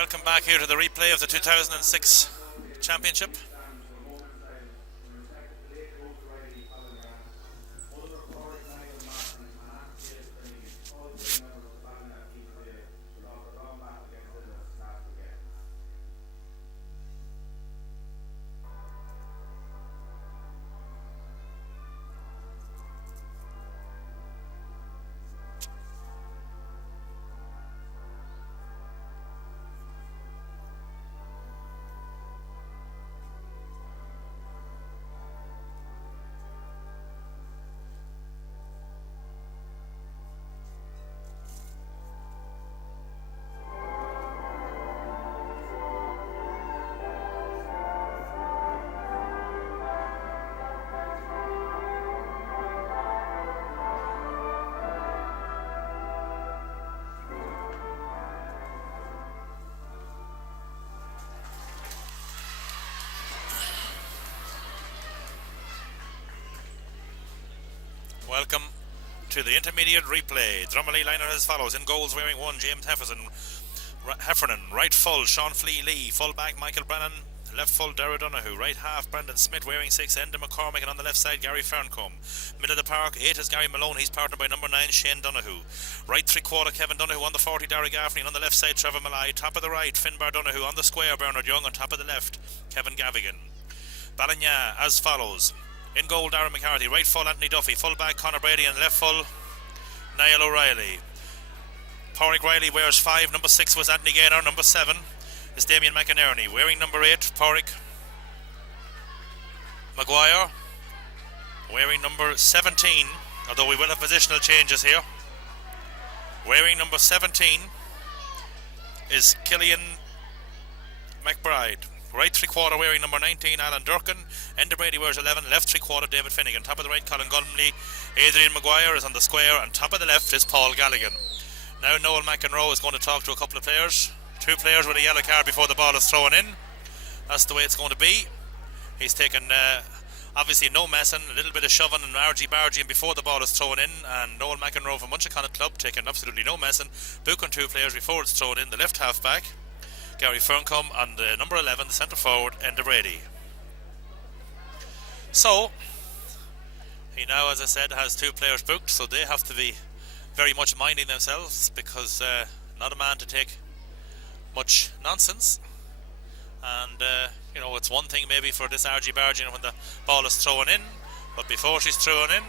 Welcome back here to the replay of the 2006 Championship. Welcome to the intermediate replay. Drumalee line as follows. In goals wearing 1, James Heffernan. Right full, Sean Lee. Full back, Michael Brennan. Left full, Darragh Donoghue. Right half, Brendan Smith wearing 6, Enda McCormick. And on the left side, Gary Ferncombe. Middle of the park, 8 is Gary Malone. He's partnered by number 9, Shane Donoghue. Right 3/4, Kevin Donoghue. On the 40, Darragh Gaffney. And on the left side, Trevor Malai. Top of the right, Finbar Donoghue. On the square, Bernard Young. On top of the left, Kevin Gavigan. Ballinagh as follows. In goal, Darren McCarthy. Right full, Anthony Duffy. Full back, Conor Brady. And left full, Niall O'Reilly. Pádraig Riley wears 5. Number 6 was Anthony Gaynor. Number 7 is Damien McInerney. Wearing number 8, Pádraig Maguire. Wearing number 17, although we will have positional changes here. Wearing number 17 is Killian McBride. Right 3/4 wearing number 19, Alan Durkin. Enda Brady wears 11. Left 3/4, David Finnegan. Top of the right, Colin Gulmley. Adrian Maguire is on the square. And top of the left is Paul Galligan. Now Noel McEnroe is going to talk to a couple of players. 2 players with a yellow card before the ball is thrown in. That's the way it's going to be. He's taken, obviously, no messing, a little bit of shoving and argy-bargy before the ball is thrown in. And Noel McEnroe from Munchaconnett Club taking absolutely no messing. Booking 2 players before it's thrown in. The left half-back, Gary Ferncombe, and the number 11, the centre forward, Enda Brady. So, he now, as I said, has 2 players booked, so they have to be very much minding themselves, because not a man to take much nonsense. And, it's one thing maybe for this argy-bargy when the ball is thrown in, but before she's thrown in,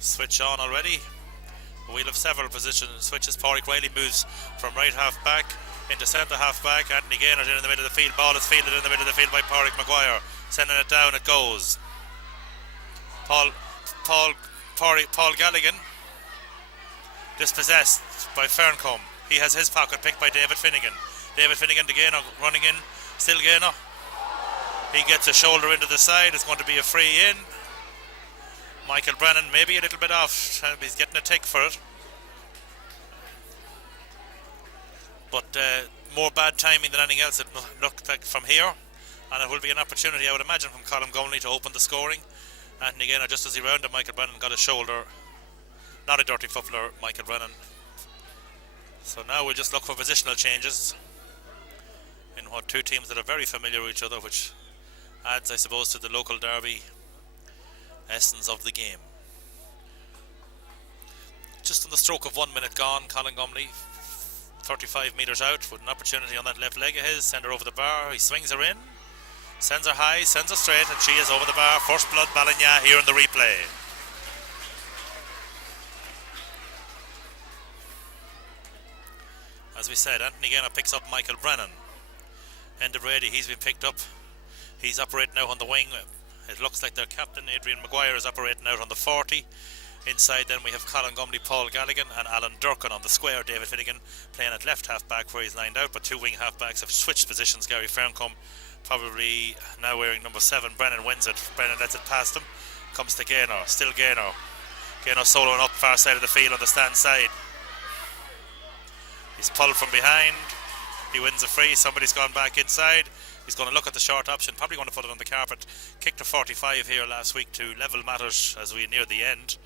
switch on already. We'll have several position switches. Pádraig Riley moves from right half back into centre half back. Anthony Gaynor in the middle of the field. Ball is fielded in the middle of the field by Pádraig Maguire. Sending it down, it goes. Paul Galligan dispossessed by Ferncombe. He has his pocket picked by David Finnegan. David Finnegan to Gaynor, running in. Still Gaynor. He gets a shoulder into the side. It's going to be a free in. Michael Brennan maybe a little bit off. He's getting a tick for it. But more bad timing than anything else, it looked like from here. And it will be an opportunity, I would imagine, from Colin Gulmley to open the scoring. And again, just as he rounded, Michael Brennan got a shoulder. Not a dirty footballer, Michael Brennan. So now we'll just look for positional changes in what 2 teams that are very familiar with each other, which adds, I suppose, to the local derby essence of the game. Just on the stroke of 1 minute gone, Colin Gulmley 35 metres out with an opportunity on that left leg of his. Send her over the bar. He swings her in, sends her high, sends her straight, and she is over the bar. First blood, Ballinagh here in the replay. As we said, Anthony Gaynor picks up Michael Brennan. Enda Brady, he's been picked up. He's operating now on the wing. It looks like their captain, Adrian Maguire, is operating out on the 40. Inside then we have Colin Gulmley, Paul Galligan and Alan Durkin on the square. David Finnegan playing at left half-back where he's lined out, but 2 wing half-backs have switched positions. Gary Ferncombe probably now wearing number 7. Brennan wins it. Brennan lets it past him. Comes to Gaynor. Still Gaynor. Gaynor soloing up far side of the field on the stand side. He's pulled from behind. He wins a free. Somebody's gone back inside. He's going to look at the short option, probably going to put it on the carpet. Kicked a 45 here last week to level matters as we near the end.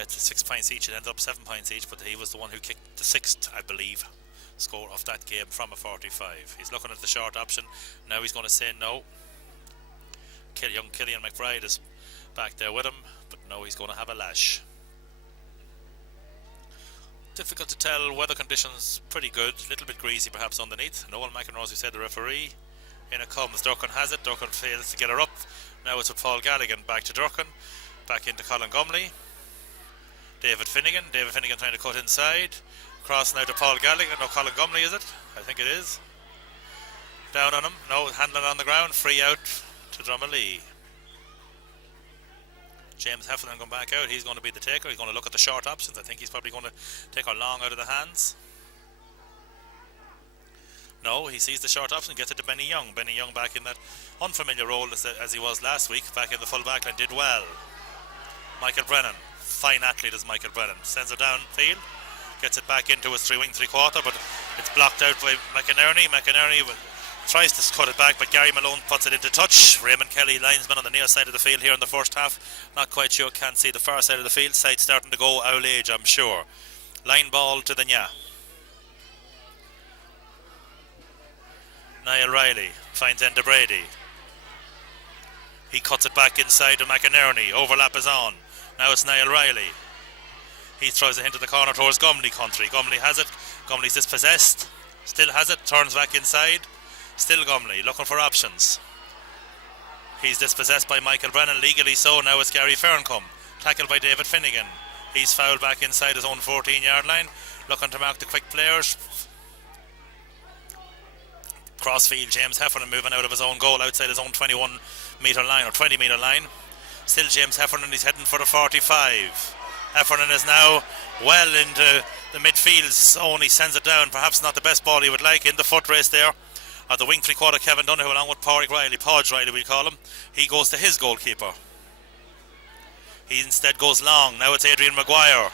It's 6 points each. It ended up 7 points each, but he was the one who kicked the 6th, I believe, score of that game from a 45. He's looking at the short option. Now he's going to say no. Young Killian McBride is back there with him, but no, he's going to have a lash. Difficult to tell. Weather conditions pretty good. A little bit greasy perhaps underneath. Noel McEnroe, who said the referee. In it comes. Durkin has it. Durkin fails to get her up. Now it's with Paul Galligan. Back to Durkin. Back into Colin Gumley. David Finnegan trying to cut inside. Cross now to Paul Galligan. No, Colin Gumley, is it? I think it is. Down on him. No, handling on the ground. Free out to Drumalee. James Heffernan going back out. He's going to be the taker. He's going to look at the short options. I think he's probably going to take her long out of the hands. No, he sees the short option, gets it to Benny Young. Benny Young back in that unfamiliar role as he was last week. Back in the full back line, did well. Michael Brennan, fine athlete is Michael Brennan. Sends it downfield. Gets it back into his 3 wing 3/4, but it's blocked out by McInerney. McInerney tries to cut it back, but Gary Malone puts it into touch. Raymond Kelly, linesman on the near side of the field here in the first half. Not quite sure, can't see the far side of the field. Side starting to go owl age, I'm sure. Line ball to the Nya. Niall Riley finds Enda Brady. He cuts it back inside to McInerney. Overlap is on. Now it's Niall Riley. He throws it into the corner towards Gumley country. Gumley has it. Gumley's dispossessed. Still has it. Turns back inside. Still Gumley looking for options. He's dispossessed by Michael Brennan, legally so. Now it's Gary Ferncombe. Tackled by David Finnegan. He's fouled back inside his own 14-yard line. Looking to mark the quick players. Crossfield, James Heffernan moving out of his own goal outside his own 21-metre line or 20-metre line. Still James Heffernan, he's heading for the 45. Heffernan is now well into the midfield zone. He sends it down. Perhaps not the best ball he would like in the foot race there. The wing 3/4 Kevin Donoghue along with Podge Riley we call him. He goes to his goalkeeper. He instead goes long. Now it's Adrian Maguire.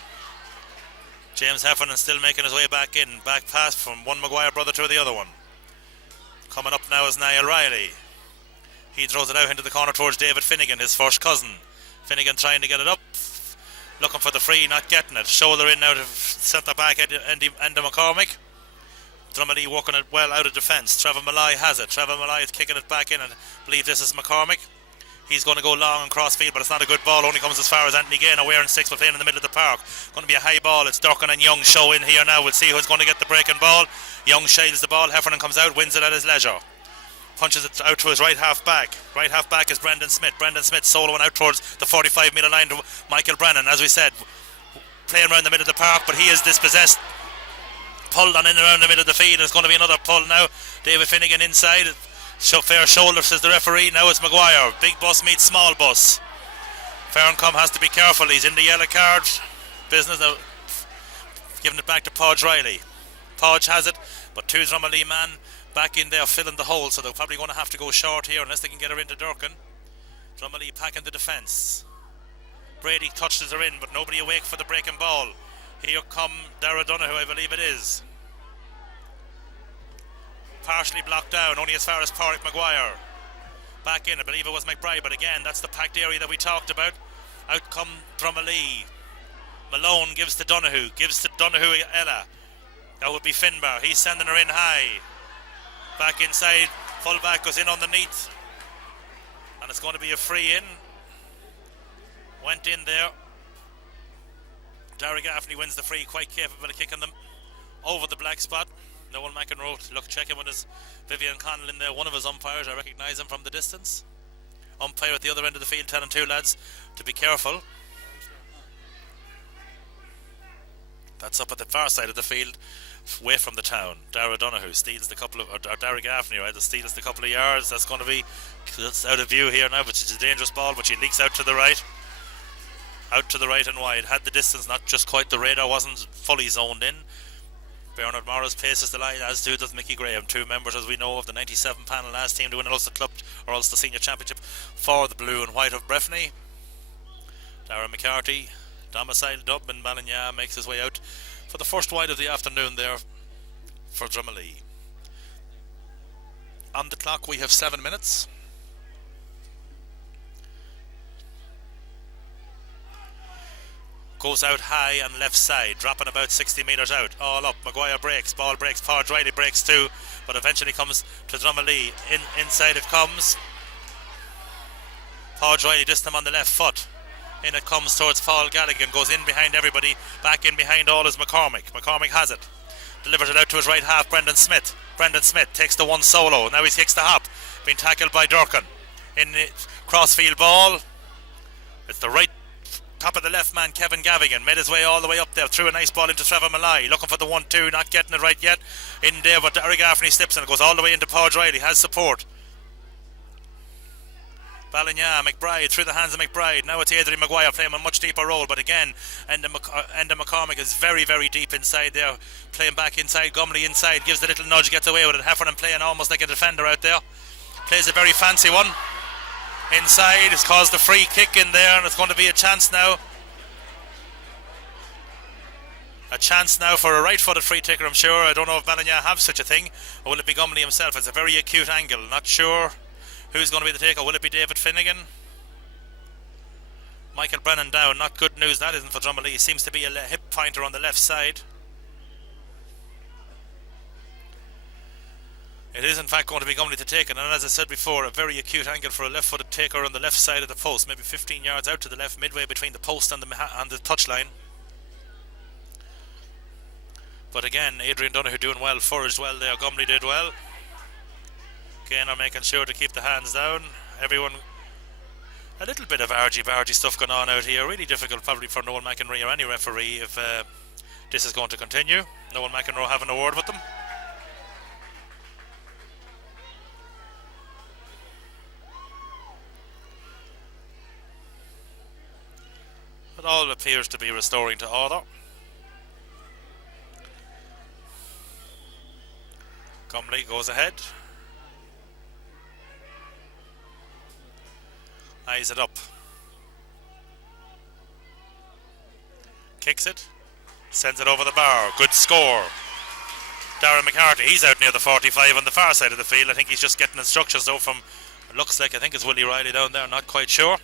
James Heffernan still making his way back in. Back pass from one Maguire brother to the other one. Coming up now is Niall Riley. He throws it out into the corner towards David Finnegan, his first cousin. Finnegan trying to get it up. Looking for the free, not getting it. Shoulder in now to centre back Enda McCormick. Drumalee working it well out of defence. Trevor Malloy has it. Trevor Malloy is kicking it back in, and I believe this is McCormick. He's going to go long and cross field, but it's not a good ball. Only comes as far as Anthony Gaynor, wearing 6, but playing in the middle of the park. Going to be a high ball. It's Durkin and Young show in here now. We'll see who's going to get the breaking ball. Young shields the ball. Heffernan comes out, wins it at his leisure. Punches it out to his right half back. Right half back is Brendan Smith. Brendan Smith soloing out towards the 45-metre line to Michael Brennan. As we said, playing around the middle of the park, but he is dispossessed. Pulled on in around the middle of the field. There's going to be another pull now. David Finnegan inside. Fair shoulder, says the referee. Now it's Maguire. Big bus meets small bus. Ferncombe has to be careful. He's in the yellow card business now. Giving it back to Podge Riley. Podge has it, but two Drumalee man back in there filling the hole, so they're probably going to have to go short here unless they can get her into Durkin. Drumalee packing the defence. Brady touches her in, but nobody awake for the breaking ball. Here come Dara Donoghue, I believe it is. Partially blocked down, only as far as Pádraig Maguire. Back in, I believe it was McBride, but again, that's the packed area that we talked about. Out come Drumalee. Malone gives to Donoghue, Ella. That would be Finbar, he's sending her in high. Back inside, full back goes in underneath. And it's going to be a free in. Went in there. Darragh Gaffney wins the free, quite capable of kicking them over the black spot. Noel McEnroe, look, checking with his Vivian Connell in there, one of his umpires. I recognise him from the distance. Umpire at the other end of the field telling two lads to be careful. That's up at the far side of the field, away from the town. Dara Donoghue steals the couple of, or Darragh Gaffney, right, steals the couple of yards. That's going to be, that's out of view here now, which is a dangerous ball, but she leaks out to the right. Out to the right and wide. Had the distance, not just quite, the radar wasn't fully zoned in. Bernard Morris paces the line, as does Mickey Graham, two members, as we know, of the 97 panel last team to win Ulster Club or Ulster Senior Championship for the blue and white of Breffni. Darren McCarthy, domiciled up in Ballinagh, makes his way out for the first wide of the afternoon there for Drumalee. On the clock we have 7 minutes. Goes out high on left side, dropping about 60 metres out. All up, Maguire breaks, ball breaks, Paul Riley breaks too, but eventually comes to Drumalee. Inside it comes. Paul Riley just them on the left foot. In it comes towards Paul Gallagher, goes in behind everybody, back in behind all is McCormick. McCormick has it. Delivers it out to his right half, Brendan Smith. Brendan Smith takes the one solo. Now he takes the hop. Being tackled by Durkin. In the crossfield ball. It's the right top of the left man, Kevin Gavigan. Made his way all the way up there. Threw a nice ball into Trevor Malloy. Looking for the 1-2. Not getting it right yet. In there, but Derek Gaffney slips and it goes all the way into Paul Riley. Has support. Ballinagh, McBride through the hands of McBride. Now it's Adrian Maguire playing a much deeper role, but again, Enda McCormick is very, very deep inside there, playing back inside. Gumley inside, gives the little nudge, gets away with it. Heffernan playing almost like a defender out there. Plays a very fancy one. Inside, has caused a free kick in there, and it's going to be a chance now. A chance now for a right-footed free taker, I'm sure. I don't know if Ballinagh have such a thing, or will it be Gumley himself? It's a very acute angle, not sure who's going to be the taker. Will it be David Finnegan? Michael Brennan down. Not good news that isn't for Drumalee. Seems to be a hip pointer on the left side. It is in fact going to be Gumley to take it, and as I said before, a very acute angle for a left-footed taker on the left side of the post, maybe 15 yards out to the left, midway between the post and the touchline. But again, Adrian Donoghue doing well, foraged well there. Gumley did well. Again, are making sure to keep the hands down. Everyone, a little bit of argy-bargy stuff going on out here. Really difficult probably for Noel McEnroe or any referee if this is going to continue. Noel McEnroe having a word with them. It all appears to be restoring to order. Gumley goes ahead. Eyes it up. Kicks it. Sends it over the bar. Good score. Darren McCarthy, he's out near the 45 on the far side of the field. I think he's just getting instructions though from, it looks like, I think it's Willie Riley down there, not quite sure.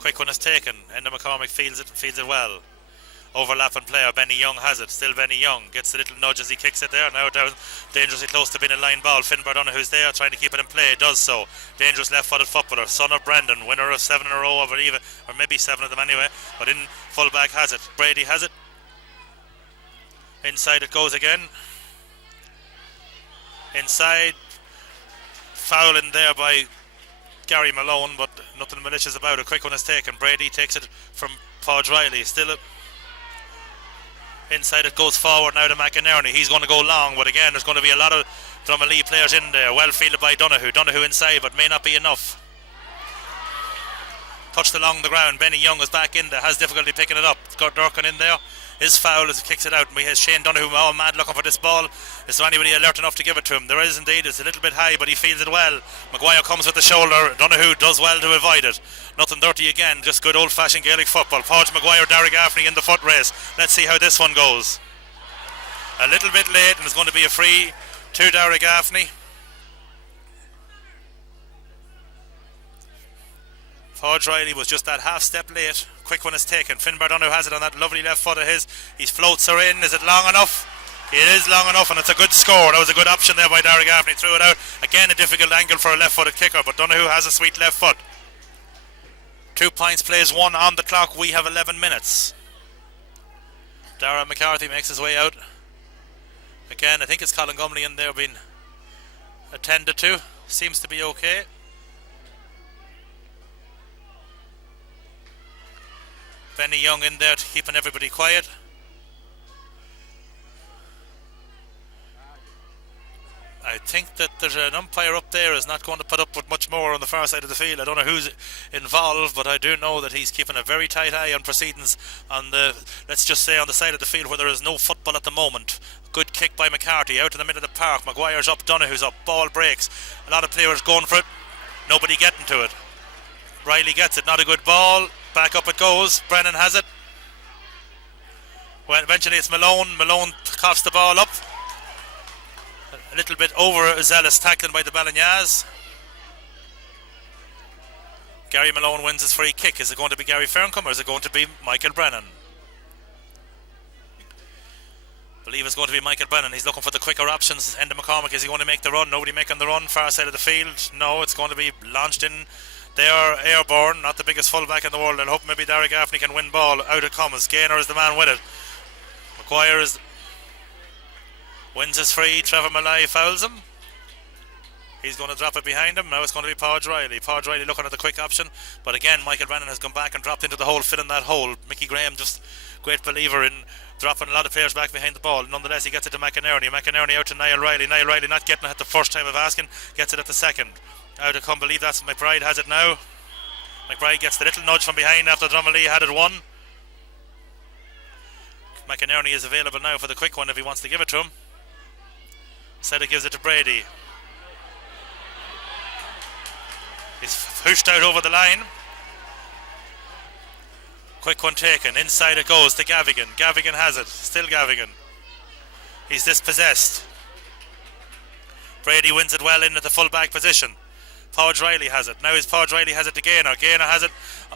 Quick one is taken. Enda McCormick fields it well. Overlapping player, Benny Young has it. Still Benny Young gets the little nudge as he kicks it there. Now down dangerously close to being a line ball. Finbar Donoghue's there trying to keep it in play. Does so. Dangerous left-footed footballer. Son of Brendan, winner of 7 in a row over even, or maybe 7 of them anyway. But in full-back has it. Brady has it. Inside it goes again. Inside. Foul in there by Gary Malone, but nothing malicious about it. Quick one is taken. Brady takes it from Paul Riley. Still inside it goes forward now to McInerney. He's going to go long, but again there's going to be a lot of Drumalee players in there. Well fielded by Donoghue. Donoghue inside, but may not be enough. Touched along the ground. Benny Young is back in there. Has difficulty picking it up. Got Durkin in there. His foul as he kicks it out, and we have Shane Donoghue all mad looking for this ball. Is there anybody alert enough to give it to him? There is indeed. It's a little bit high, but he feels it well. Maguire comes with the shoulder. Donoghue does well to avoid it. Nothing dirty again, just good old-fashioned Gaelic football. Paul Maguire, Derek Gaffney in the foot race. Let's see how this one goes. A little bit late, and it's going to be a free to Derek Gaffney. Paul Riley was just that half step late. Quick one is taken. Finbar Donoghue has it on that lovely left foot of his. He floats her in. Is it long enough? It is long enough, and it's a good score. That was a good option there by Derek Gaffney. Threw it out. Again, a difficult angle for a left-footed kicker, but Donoghue has a sweet left foot. 2 points plays 1 on the clock. We have 11 minutes. Darren McCarthy makes his way out. Again, I think it's Colin Gumley in there being attended to. Seems to be okay. Benny Young in there keeping everybody quiet. I think that there's an umpire up there is not going to put up with much more on the far side of the field. I don't know who's involved, but I do know that he's keeping a very tight eye on proceedings on the, let's just say, on the side of the field where there is no football at the moment. Good kick by McCarthy out in the middle of the park. Maguire's up, Donoghue's up, ball breaks. A lot of players going for it, nobody getting to it. Riley gets it, not a good ball. Back up it goes. Brennan has it. Well, eventually it's Malone. Malone coughs the ball up. A little bit overzealous tackling by the Ballinaghs. Gary Malone wins his free kick. Is it going to be Gary Ferncombe or is it going to be Michael Brennan? I believe it's going to be Michael Brennan. He's looking for the quicker options. Enda McCormick, is he going to make the run? Nobody making the run. Far side of the field. No, it's going to be launched in. They are airborne. Not the biggest fullback in the world. I hope maybe Derek Gaffney can win ball. Out it comes. Gaynor is the man with it. McGuire wins his free. Trevor Malay fouls him. He's going to drop it behind him. Now it's going to be Podge Riley. Podge Riley looking at the quick option. But again, Michael Brennan has come back and dropped into the hole, filling that hole. Mickey Graham, just great believer in dropping a lot of players back behind the ball. Nonetheless, he gets it to McInerney. McInerney out to Niall Riley. Niall Riley not getting it at the first time of asking. Gets it at the second. Out of come, believe that's McBride has it now. McBride gets the little nudge from behind after Drumalee had it won. McInerney is available now for the quick one if he wants to give it to him. Seda gives it to Brady. He's pushed out over the line. Quick one taken. Inside it goes to Gavigan. Gavigan has it. Still Gavigan. He's dispossessed. Brady wins it well into the full back position. Podge Riley has it. Now Podge Riley has it to Gaynor. Gaynor has it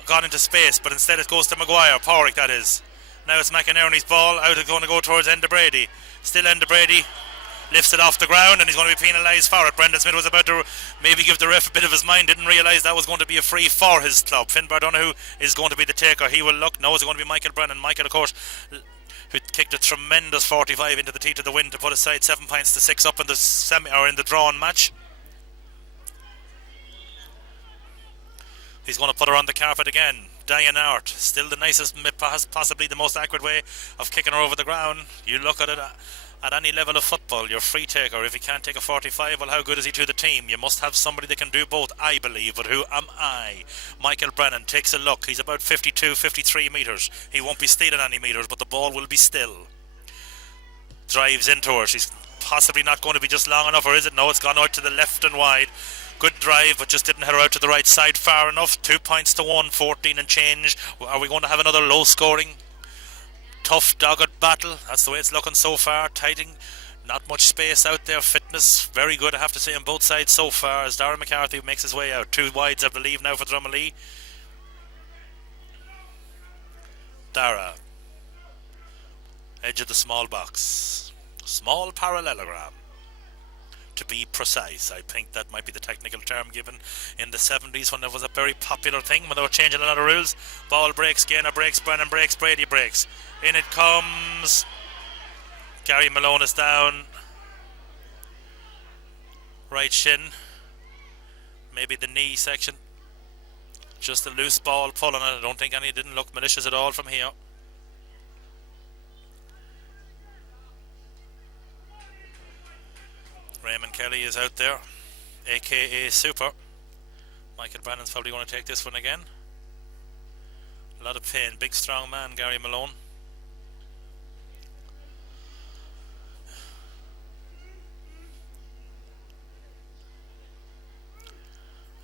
gone into space, but instead it goes to Maguire. Porrick, that is. Now it's McInerney's ball. Out it's going to go towards Enda Brady. Still Enda Brady. Lifts it off the ground and he's going to be penalised for it. Brendan Smith was about to maybe give the ref a bit of his mind. Didn't realise that was going to be a free for his club. Finbar Donoghue is going to be the taker. He will look. No, it's going to be Michael Brennan. Michael, of course, who kicked a tremendous 45 into the teeth of the wind to put aside 7 points to 6 up in the semi or in the drawn match. He's going to put her on the carpet again. Diane Art, still the nicest, possibly the most accurate way of kicking her over the ground. You look at it at any level of football, your free taker, if he can't take a 45, well, how good is he to the team? You must have somebody that can do both, I believe, but who am I? Michael Brennan takes a look. He's about 52, 53 metres. He won't be stealing any metres, but the ball will be still. Drives into her. She's possibly not going to be just long enough, or is it? No, it's gone out to the left and wide. Good drive, but just didn't head her out to the right side far enough. 2 points to 1, 14 and change. Are we going to have another low scoring, tough, dogged battle? That's the way it's looking so far. Tighting, not much space out there. Fitness, very good, I have to say, on both sides so far, as Darren McCarthy makes his way out. 2 wides, I believe, now for Drumalee. Dara. Edge of the small box. Small parallelogram. To be precise, I think that might be the technical term given in the 70s when it was a very popular thing when they were changing a lot of rules. Ball breaks, Gaynor breaks, Brennan breaks, Brady breaks. In it comes. Gary Malone is down. Right shin. Maybe the knee section. Just a loose ball pulling it. I don't think any didn't look malicious at all from here. Raymond Kelly is out there, aka Super. Michael Brennan's probably going to take this one again. A lot of pain. Big strong man, Gary Malone.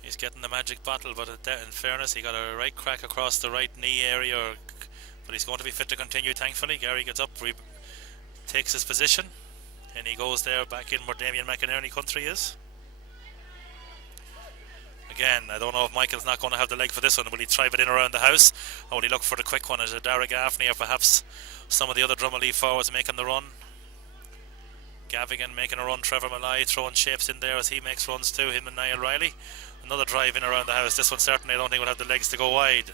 He's getting the magic bottle, but in fairness, he got a right crack across the right knee area, but he's going to be fit to continue, thankfully. Gary gets up, takes his position. And he goes there back in where Damien McInerney country is. Again, I don't know if Michael's not going to have the leg for this one. Will he drive it in around the house? Or will he look for the quick one? Is it Derek Gaffney or perhaps some of the other Drumalee forwards making the run? Gavigan making a run. Trevor Malay throwing shapes in there as he makes runs too. Him and Niall Riley. Another drive in around the house. This one certainly I don't think will have the legs to go wide.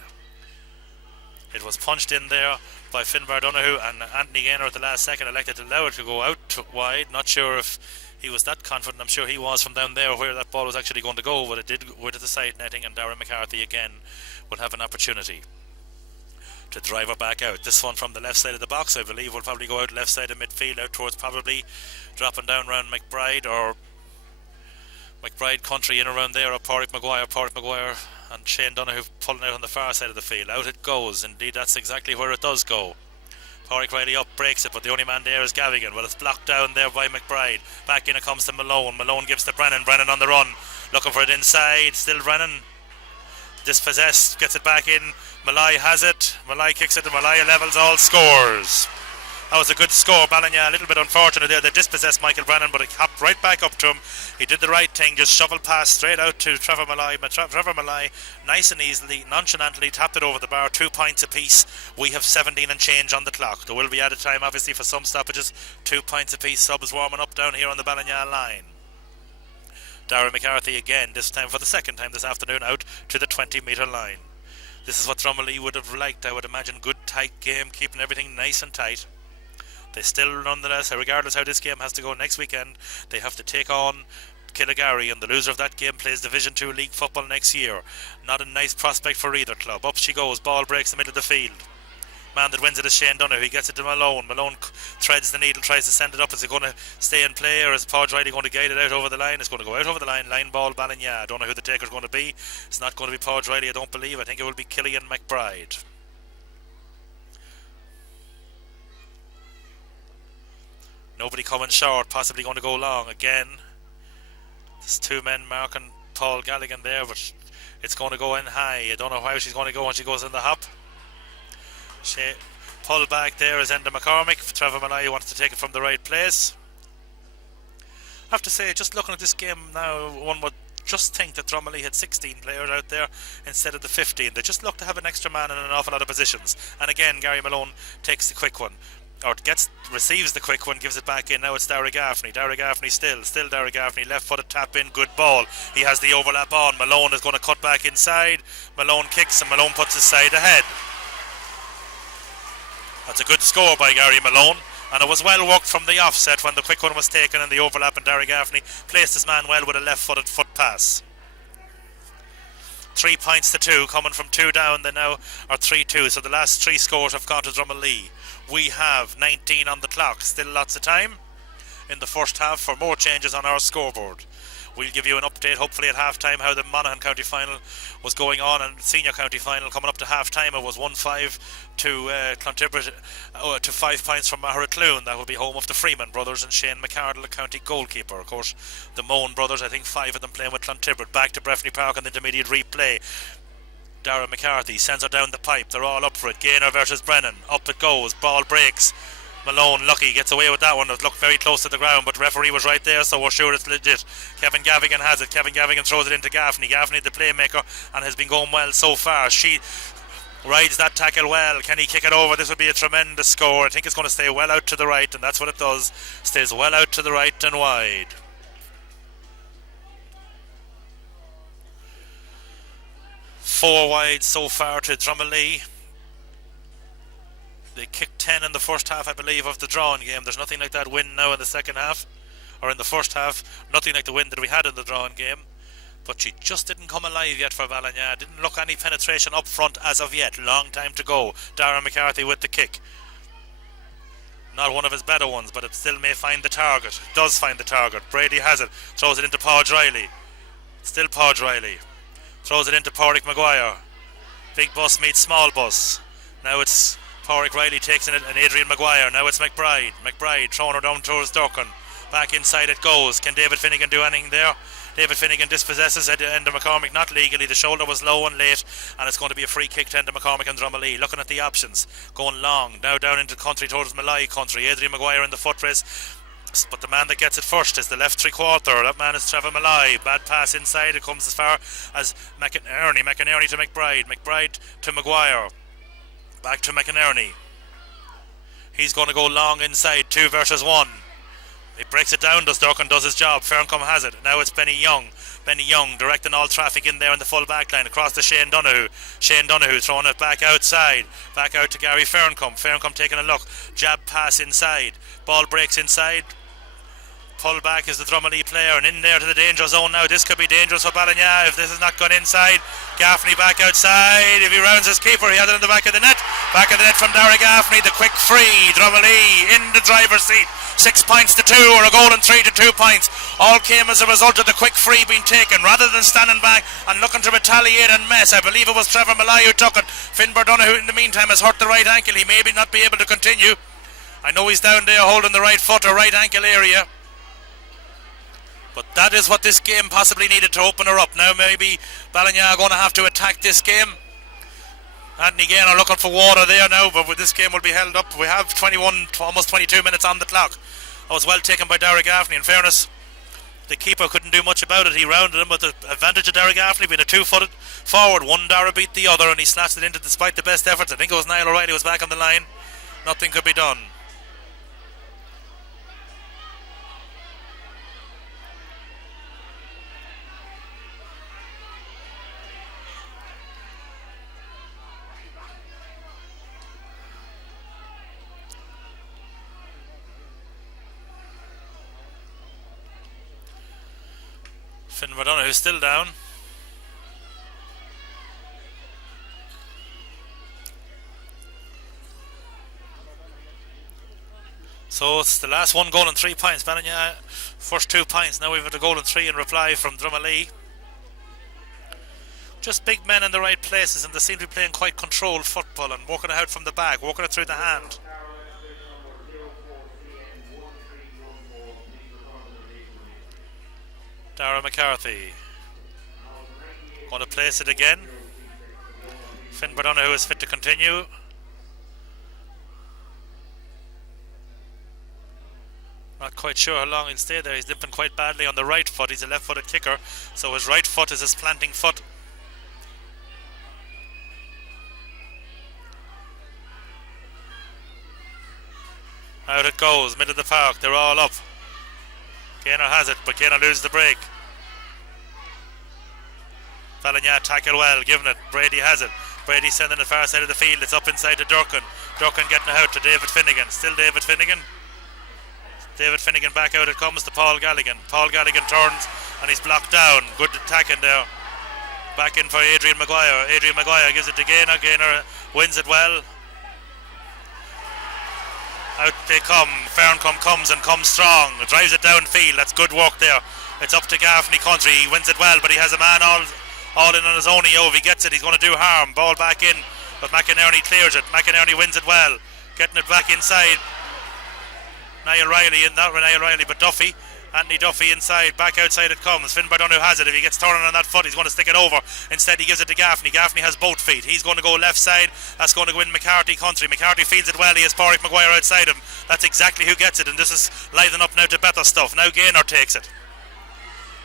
It was punched in there by Finbar Donoghue, and Anthony Gaynor at the last second elected to allow it to go out wide. Not sure if he was that confident. I'm sure he was from down there where that ball was actually going to go, but it did go to the side netting, and Darren McCarthy again will have an opportunity to drive her back out. This one from the left side of the box, I believe, will probably go out left side of midfield, out towards probably dropping down around McBride or McBride country in around there, or Porrick Maguire and Shane Donoghue pulling out on the far side of the field. Out it goes. Indeed, that's exactly where it does go. Porrick Riley up, breaks it, but the only man there is Gavigan. Well, it's blocked down there by McBride. Back in it comes to Malone. Malone gives to Brennan. Brennan on the run, looking for it inside. Still Brennan. Dispossessed, gets it back in. Malay has it. Malay kicks it, and Malay levels all scores. That was a good score. Ballinagh a little bit unfortunate there. They dispossessed Michael Brennan, but it hopped right back up to him. He did the right thing, just shoveled past straight out to Trevor Malay. Trevor Malay, nice and easily, nonchalantly tapped it over the bar. 2 points apiece. We have 17 and change on the clock. There will be added time, obviously, for some stoppages. 2 points apiece. Subs warming up down here on the Ballinagh line. Darren McCarthy again, this time for the second time this afternoon, out to the 20-metre line. This is what Drumalee would have liked, I would imagine. Good, tight game, keeping everything nice and tight. They still, nonetheless, regardless how this game has to go next weekend, they have to take on Killigarry, and the loser of that game plays Division 2 League football next year. Not a nice prospect for either club. Up she goes, ball breaks the middle of the field. Man that wins it is Shane Donoghue. He gets it to Malone. Malone threads the needle, tries to send it up. Is it going to stay in play, or is Podge Riley going to guide it out over the line? It's going to go out over the line. Line ball, Ballinagh. I don't know who the taker's going to be. It's not going to be Podge Riley, I don't believe. I think it will be Killian McBride. Nobody coming short, possibly going to go long again. There's 2 men marking Paul Galligan there, but it's going to go in high. I don't know how she's going to go when she goes in the hop. She pulled back there is Enda McCormick. Trevor Malay wants to take it from the right place. I have to say, just looking at this game now, one would just think that Drumalee had 16 players out there instead of the 15. They just look to have an extra man in an awful lot of positions. And again, Gary Malone takes the quick one. Or receives the quick one, gives it back in. Now it's Darragh Gaffney. Darragh Gaffney still Darragh Gaffney. Left footed tap in, good ball. He has the overlap on. Malone is going to cut back inside. Malone kicks and Malone puts his side ahead. That's a good score by Gary Malone. And it was well worked from the offset when the quick one was taken and the overlap, and Darragh Gaffney placed his man well with a left footed foot pass. 3 points to 2, coming from 2 down. They now are 3-2. So the last 3 scores have gone to Drumalee. We have 19 on the clock. Still lots of time in the first half for more changes on our scoreboard. We'll give you an update hopefully at half time how the Monaghan County final was going on, and Senior County final coming up to half time. It was 1-5 to Clontibret, to 5 points from Maharatloon. That will be home of the Freeman brothers and Shane McCardle, the county goalkeeper. Of course, the Moan brothers, I think 5 of them playing with Clontibret. Back to Breffni Park in the intermediate replay. Darren McCarthy sends her down the pipe. They're all up for it. Gaynor versus Brennan. Up it goes. Ball breaks. Malone, lucky, gets away with that one. It looked very close to the ground, but the referee was right there, so we're sure it's legit. Kevin Gavigan has it. Kevin Gavigan throws it into Gaffney. Gaffney, the playmaker, and has been going well so far. She rides that tackle well. Can he kick it over? This would be a tremendous score. I think it's going to stay well out to the right, and that's what it does. Stays well out to the right and wide. Four wide so far to Drumalee. They kicked 10 in the first half, I believe, of the drawing game. There's nothing like that win now in the second half, or in the first half. Nothing like the win that we had in the drawing game. But she just didn't come alive yet for Ballinagh. Didn't look any penetration up front as of yet. Long time to go. Darren McCarthy with the kick. Not one of his better ones, but it still may find the target. It does find the target. Brady has it. Throws it into Podge Riley. Still Podge Riley. Throws it into Pádraig Maguire. Big bus meets small bus. Now it's Pádraig Riley takes it, and Adrian Maguire. Now it's McBride. McBride throwing her down towards Durkin. Back inside it goes. Can David Finnegan do anything there? David Finnegan dispossesses Enda McCormick, not legally. The shoulder was low and late, and it's going to be a free kick to Enda McCormick and Drumalee. Looking at the options. Going long. Now down into country towards Malay country. Adrian Maguire in the foot race. But the man that gets it first is the left 3/4. That man is Trevor Malay. Bad pass inside. It comes as far as McInerney. McInerney to McBride. McBride to Maguire. Back to McInerney. He's going to go long inside. 2 versus 1. He breaks it down. Does Durkin does his job. Ferncombe has it. Now it's Benny Young. Benny Young directing all traffic in there in the full back line across to Shane Donoghue. Shane Donoghue throwing it back outside. Back out to Gary Ferncombe. Ferncombe taking a look. Jab pass inside. Ball breaks inside. Pull back is the Drumalee player, and in there to the danger zone now. This could be dangerous for Ballinagh if this has not gone inside. Gaffney back outside. If he rounds his keeper, he has it in the back of the net. Back of the net from Darragh Gaffney. The quick free. Drumalee in the driver's seat. 6 points to 2, or a goal and 3 to 2 points. All came as a result of the quick free being taken. Rather than standing back and looking to retaliate and mess, I believe it was Trevor Malay who took it. Finbar Donoghue in the meantime has hurt the right ankle. He may not be able to continue. I know he's down there holding the right foot or right ankle area. But that is what this game possibly needed to open her up. Now maybe Ballinagh are going to have to attack this game. And again are looking for water there now, but this game will be held up. We have 21, almost 22 minutes on the clock. That was well taken by Derek Gaffney. In fairness, the keeper couldn't do much about it. He rounded him with the advantage of Derek Gaffney being a two-footed forward. One Dara beat the other and he slashed it into despite the best efforts. I think it was Niall O'Reilly was back on the line. Nothing could be done. Finn Verdona, who's still down. So it's the last one goal and 3 points. Ballinagh, first 2 points. Now we've had a goal and 3 in reply from Drumalee. Just big men in the right places, and they seem to be playing quite controlled football and working it out from the back, working it through the hand. Dara McCarthy going to place it again. Finn Verdona, who is fit to continue. Not quite sure how long he'll stay there. He's limping quite badly on the right foot. He's a left-footed kicker, so his right foot is his planting foot. Out it goes, middle of the park. They're all up. Gaynor has it, but Gaynor loses the break. Ballinagh tackle well, giving it. Brady has it. Brady sending it far side of the field. It's up inside to Durkin. Durkin getting it out to David Finnegan. Still David Finnegan. David Finnegan back out it comes to Paul Galligan. Paul Galligan turns and he's blocked down. Good attacking there. Back in for Adrian Maguire. Adrian Maguire gives it to Gaynor. Gaynor wins it well. Out they come. Ferncombe comes and comes strong. Drives it downfield. That's good work there. It's up to Gaffney Country. He wins it well, but he has a man all in on his own. If he gets it, he's going to do harm. Ball back in, but McInerney clears it. McInerney wins it well. Getting it back inside. Niall Riley, not Niall Riley, but Duffy. Anthony Duffy inside, back outside it comes. Finn Verdona has it. If he gets turning on that foot, he's going to stick it over. Instead, he gives it to Gaffney. Gaffney has both feet. He's going to go left side. That's going to go in McCarthy Country. McCarthy feeds it well. He has Pádraig Maguire outside him. That's exactly who gets it, and this is livening up now to better stuff. Now Gaynor takes it.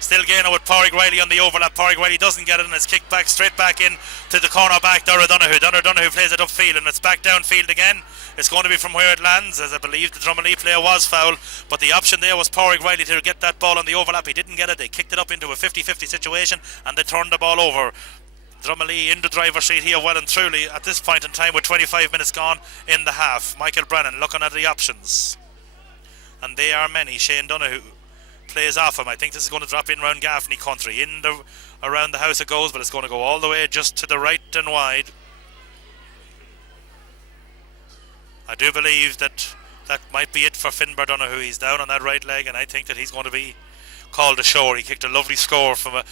Still Gaynor with Pádraig Riley on the overlap. Pádraig Riley doesn't get it, and it's kicked back straight back in to the corner back. Dara Donahue plays it upfield, and it's back downfield again. It's going to be from where it lands, as I believe the Drumalee player was fouled, but the option there was Pádraig Riley to get that ball on the overlap. He didn't get it. They kicked it up into a 50-50 situation, and they turned the ball over. Drumalee in the driver's seat here well and truly at this point in time with 25 minutes gone in the half. Michael Brennan looking at the options, and they are many. Shane Donahue plays off him. I think this is going to drop in around Gaffney Country. Around the house it goes, but it's going to go all the way just to the right and wide. I do believe that might be it for Finn Verdona, who he's down on that right leg, and I think that he's going to be called ashore. He kicked a lovely score from the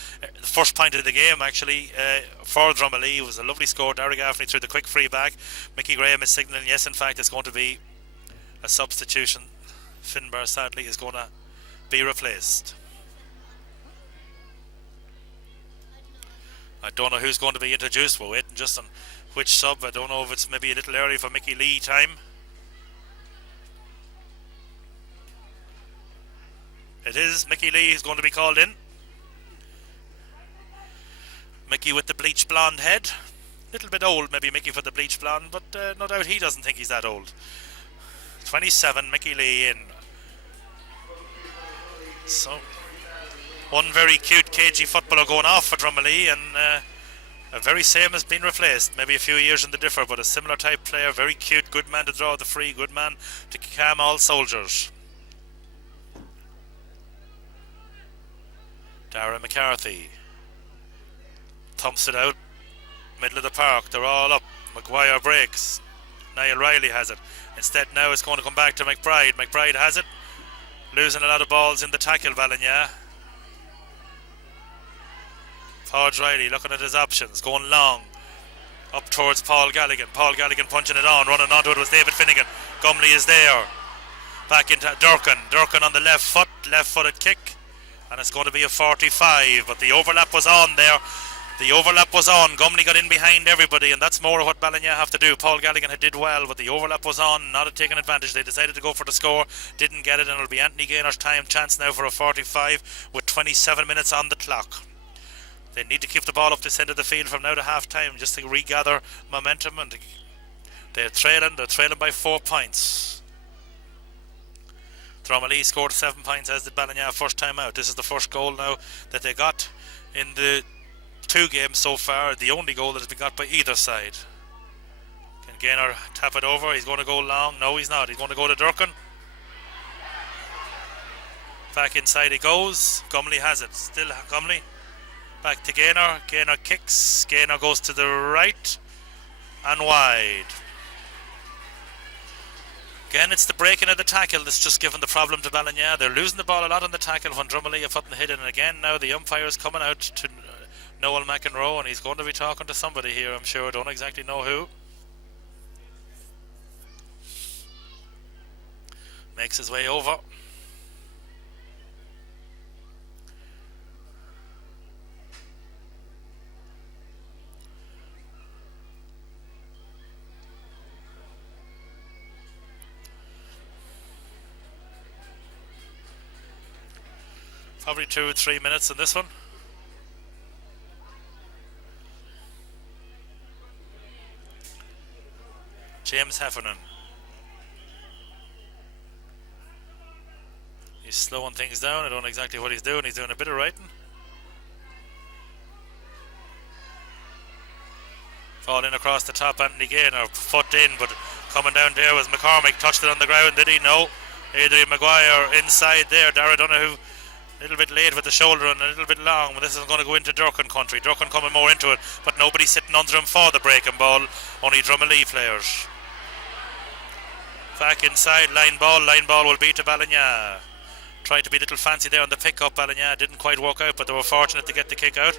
first point of the game, actually, for Drumalee. It was a lovely score. Derek Gaffney threw the quick free back. Mickey Graham is signalling, yes, in fact, it's going to be a substitution. Finbar, sadly, is going to be replaced. I don't know who's going to be introduced. We're waiting just on which sub. I don't know if it's maybe a little early for Mickey Lee time. It is Mickey Lee who's going to be called in. Mickey with the bleach blonde head. Little bit old maybe Mickey for the bleach blonde, but no doubt he doesn't think he's that old. 27, Mickey Lee in. So one very cute cagey footballer going off for Drumalee, and a very same has been replaced. Maybe a few years in the differ, but a similar type player. Very cute, good man to draw the free, good man to calm all soldiers. Dara McCarthy thumps it out, middle of the park. They're all up. Maguire breaks. Niall Riley has it. Instead now it's going to come back to McBride. McBride has it. Losing a lot of balls in the tackle, Ballinagh. Pádraig Riley looking at his options, going long. Up towards Paul Galligan. Paul Galligan punching it on. Running onto it was David Finnegan. Gumley is there. Back into Durkin. Durkin on the left foot. Left-footed kick. And it's going to be a 45, but the overlap was on there. The overlap was on. Gumley got in behind everybody, and that's more of what Ballinagh have to do. Paul Galligan had did well, but the overlap was on, not taking advantage. They decided to go for the score, didn't get it, and it'll be Anthony Gaynor's chance now for a 45 with 27 minutes on the clock. They need to keep the ball up this end of the field from now to half time just to regather momentum, and they're trailing by 4 points. Drumalee scored 7 points, as did Ballinagh first time out. This is the first goal now that they got in the 2 games so far, the only goal that has been got by either side. Can Gaynor tap it over? He's going to go long. No, he's not. He's going to go to Durkin. Back inside he goes. Gumley has it. Still Gumley. Back to Gaynor. Gaynor kicks. Gaynor goes to the right and wide. Again, it's the breaking of the tackle that's just given the problem to Ballinagh. They're losing the ball a lot on the tackle when Drumalee have put the hit in. And again, now the umpire is coming out to Noel McEnroe, and he's going to be talking to somebody here, I'm sure. Don't exactly know who. Makes his way over. Probably 2 or 3 minutes in this one. James Heffernan. He's slowing things down. I don't know exactly what he's doing. He's doing a bit of writing. Falling across the top, Anthony Gaynor, foot in, but coming down there was McCormick. Touched it on the ground, did he? No. Adrian Maguire inside there. Dara Donoghue a little bit late with the shoulder and a little bit long, but this is going to go into Durkin country. Durkin coming more into it, but nobody sitting under him for the breaking ball. Only Drumalee players. Back inside, line ball will be to Ballinagh. Tried to be a little fancy there on the pick-up. Ballinagh didn't quite work out, but they were fortunate to get the kick out.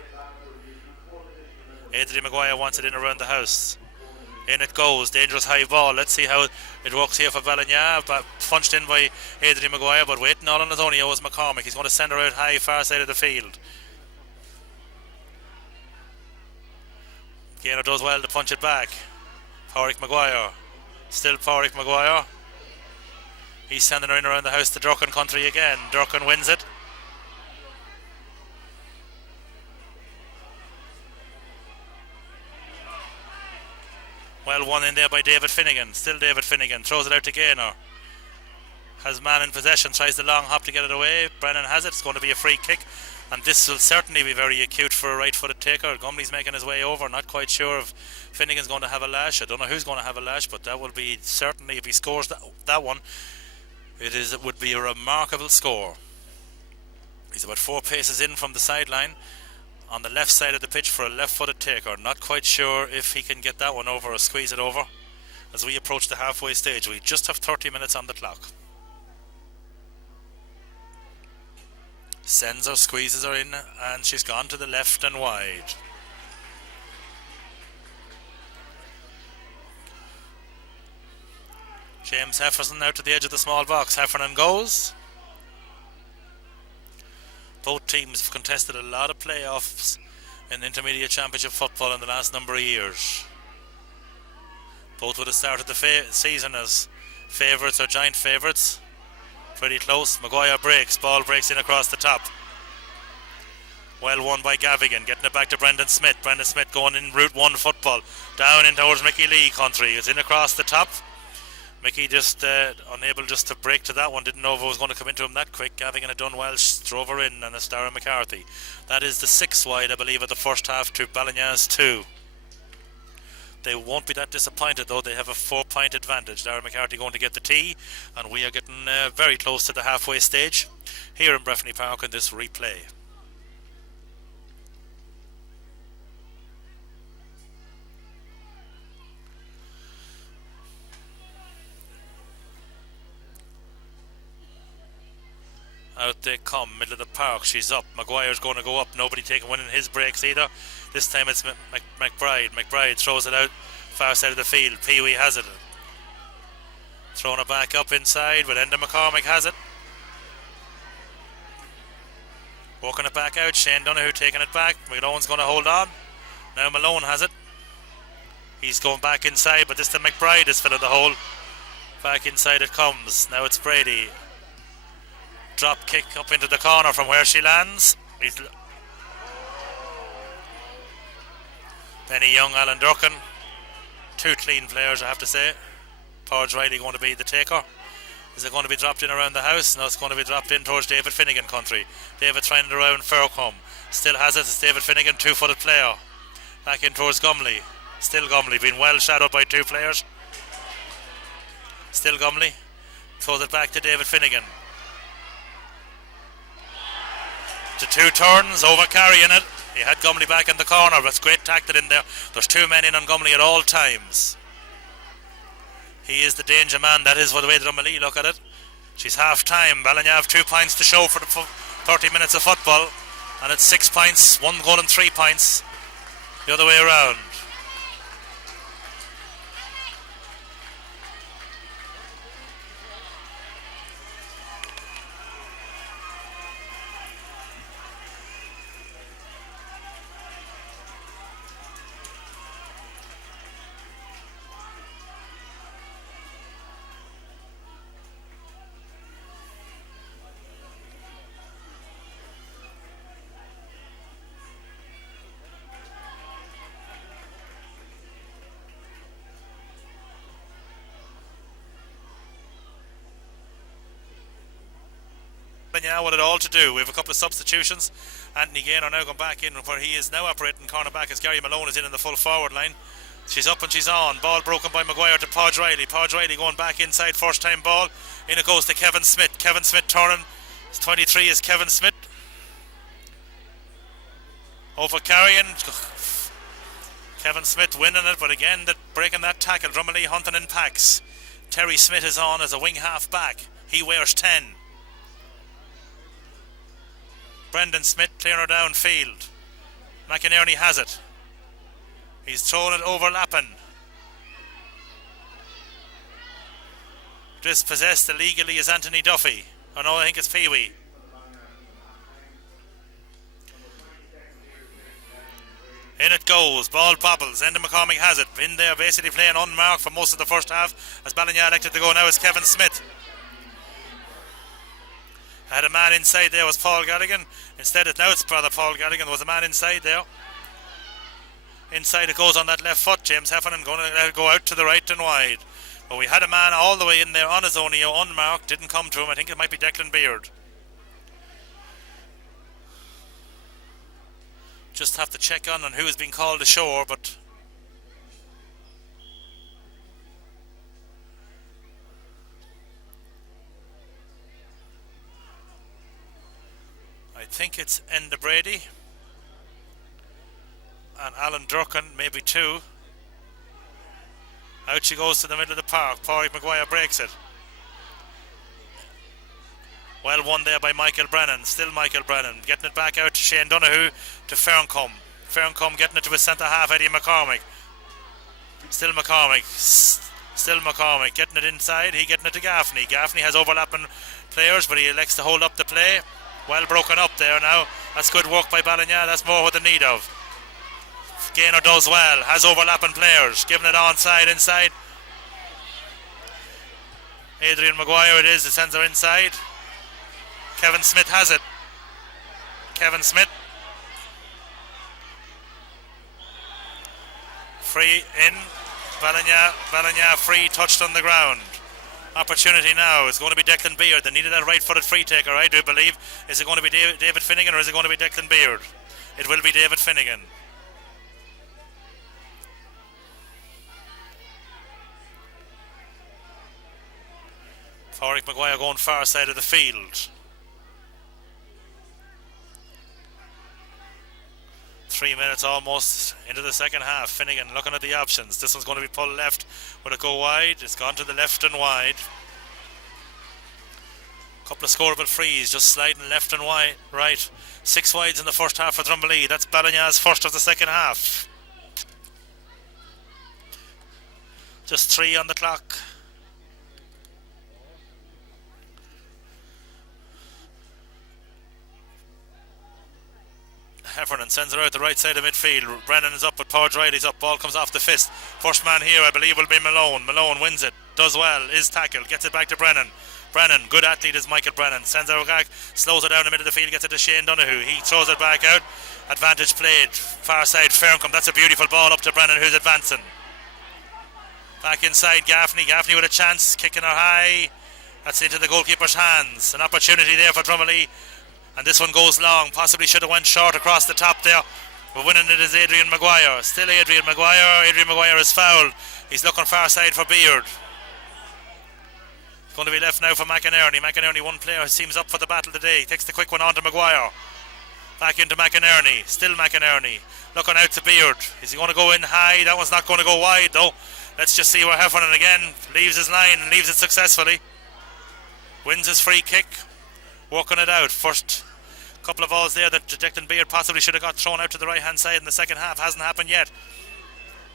Adrian Maguire wants it in around the house. In it goes, dangerous high ball. Let's see how it works here for Ballinagh. But punched in by Adrian Maguire, but waiting all on his own. He owes McCormick. He's going to send her out high, far side of the field. Gaynor does well to punch it back. Pádraig Maguire. Still Pádraig Maguire. He's sending her in around the house to Durkin country again. Durkin wins it. Well won in there by David Finnegan. Still David Finnegan. Throws it out to Gaynor. Has man in possession. Tries the long hop to get it away. Brennan has it. It's going to be a free kick. And this will certainly be very acute for a right-footed taker. Gumley's making his way over. Not quite sure if Finnegan's going to have a lash. I don't know who's going to have a lash, but that will be certainly, if he scores that one, it would be a remarkable score. He's about 4 paces in from the sideline on the left side of the pitch for a left-footed taker. Not quite sure if he can get that one over or squeeze it over as we approach the halfway stage. We just have 30 minutes on the clock. Sends her, squeezes her in, and she's gone to the left and wide. James Heffernan out to the edge of the small box. Heffernan goes. Both teams have contested a lot of playoffs in intermediate championship football in the last number of years. Both would have started the season as favourites or giant favourites. Pretty close. Maguire breaks. Ball breaks in across the top. Well won by Gavigan. Getting it back to Brendan Smith. Brendan Smith going in Route 1 football. Down in towards Mickey Lee country. It's in across the top. Mickey just unable just to break to that one. Didn't know if it was going to come into him that quick. Gavigan had done well. Drove her in, and a Starra McCarthy. That is the 6 wide, I believe, of the first half to Ballinag's 2. They won't be that disappointed, though. They have a 4-point advantage. Darren McCarthy going to get the tee, and we are getting very close to the halfway stage here in Breffni Park in this replay. Out they come, middle of the park. She's up. Maguire's going to go up. Nobody taking one in his breaks either. This time it's McBride. McBride throws it out far side of the field. Pee-wee has it. Throwing it back up inside, but Enda McCormick has it. Working it back out. Shane Donoghue taking it back. McDonoug's going to hold on. Now Malone has it. He's going back inside, but this time McBride is filling the hole. Back inside it comes. Now it's Brady. Drop kick up into the corner from where she lands. Benny Young, Alan Durkin. Two clean players, I have to say. Porge Riley going to be the taker. Is it going to be dropped in around the house? No, it's going to be dropped in towards David Finnegan country. David trying it around Faircombe. Still has it. It's David Finnegan, 2-footed player. Back in towards Gumley. Still Gumley, being well shadowed by two players. Still Gumley. Throws it back to David Finnegan. To two turns, over carrying it. He had Gumley back in the corner. That's great tackled in there. There's two men in on Gumley at all times. He is the danger man. That is what the way Drumalee look at it. She's half time. Ballinagh have 2 points to show for the 30 minutes of football. And it's 6 points, 1 goal and 3 points. The other way around. Ballinagh with it all to do. We have a couple of substitutions. Anthony Gaynor now gone back in where he is now operating cornerback as Gary Malone is in the full forward line. She's up and she's on. Ball broken by Maguire to Podge Riley. Podge Riley going back inside, first time ball. In it goes to Kevin Smith. Kevin Smith turning. 23 is Kevin Smith. Over carrying. Kevin Smith winning it, but again breaking that tackle. Drumalee hunting in packs. Terry Smith is on as a wing half back. He wears 10. Brendan Smith clearing her downfield. McInerney has it. He's thrown it overlapping. Dispossessed illegally is Anthony Duffy. Oh no, I think it's Pee-wee. In it goes. Ball bobbles. Enda McCormick has it. In there basically playing unmarked for most of the first half as Ballinagh elected to go now is Kevin Smith. Had a man inside there was Paul Gallagher. Instead now it's brother Paul Gallagher. There was a man inside there. Inside it goes on that left foot. James Heffernan going to let it go out to the right and wide. But we had a man all the way in there on his own, unmarked. Didn't come to him. I think it might be Declan Beard. Just have to check on who has been called ashore, but I think it's Enda Brady and Alan Durkin, maybe two. Out she goes to the middle of the park. Pádraig Maguire breaks it. Well won there by Michael Brennan. Still Michael Brennan. Getting it back out to Shane Donoghue to Ferncombe. Ferncombe getting it to his centre half, Eddie McCormick. Still McCormick. Still McCormick. Getting it inside. He getting it to Gaffney. Gaffney has overlapping players, but he elects to hold up the play. Well broken up there now. That's good work by Ballinagh. That's more what they need of. Gaynor does well. Has overlapping players. Giving it onside, inside. Adrian Maguire it is. It sends her inside. Kevin Smith has it. Kevin Smith. Free in. Ballinagh free, touched on the ground. Opportunity now. It's going to be Declan Beard. They needed that right-footed free taker, I do believe. Is it going to be David Finnegan or is it going to be Declan Beard? It will be David Finnegan. Pádraig Maguire going far side of the field. 3 minutes almost into the second half. Finnegan looking at the options. This one's going to be pulled left. Will it go wide? It's gone to the left and wide. Couple of scoreable frees, just sliding left and wide, right. 6 wides in the first half for Drumalee. That's Ballinag's first of the second half. Just 3 on the clock. sends her out the right side of midfield. Brennan is up, but Paul Riley's up. Ball comes off the fist. First man here, I believe, will be Malone. Malone wins it, does well, is tackled, gets it back to Brennan. Brennan, good athlete is Michael Brennan. Sends it back, slows it down the middle of the field, gets it to Shane Donoghue. He throws it back out. Advantage played, far side Ferncombe. That's a beautiful ball up to Brennan, who's advancing. Back inside Gaffney. Gaffney with a chance, kicking her high. That's into the goalkeeper's hands. An opportunity there for Drumalee. And this one goes long. Possibly should have went short across the top there. But winning it is Adrian Maguire. Still Adrian Maguire. Adrian Maguire is fouled. He's looking far side for Beard. It's going to be left now for McInerney. McInerney, one player, seems up for the battle today. He takes the quick one on to Maguire. Back into McInerney. Still McInerney. Looking out to Beard. Is he going to go in high? That one's not going to go wide though. Let's just see where Heffernan again leaves his line and leaves it successfully. Wins his free kick. Working it out. First couple of balls there that Declan Beard possibly should have got thrown out to the right hand side in the second half. Hasn't happened yet.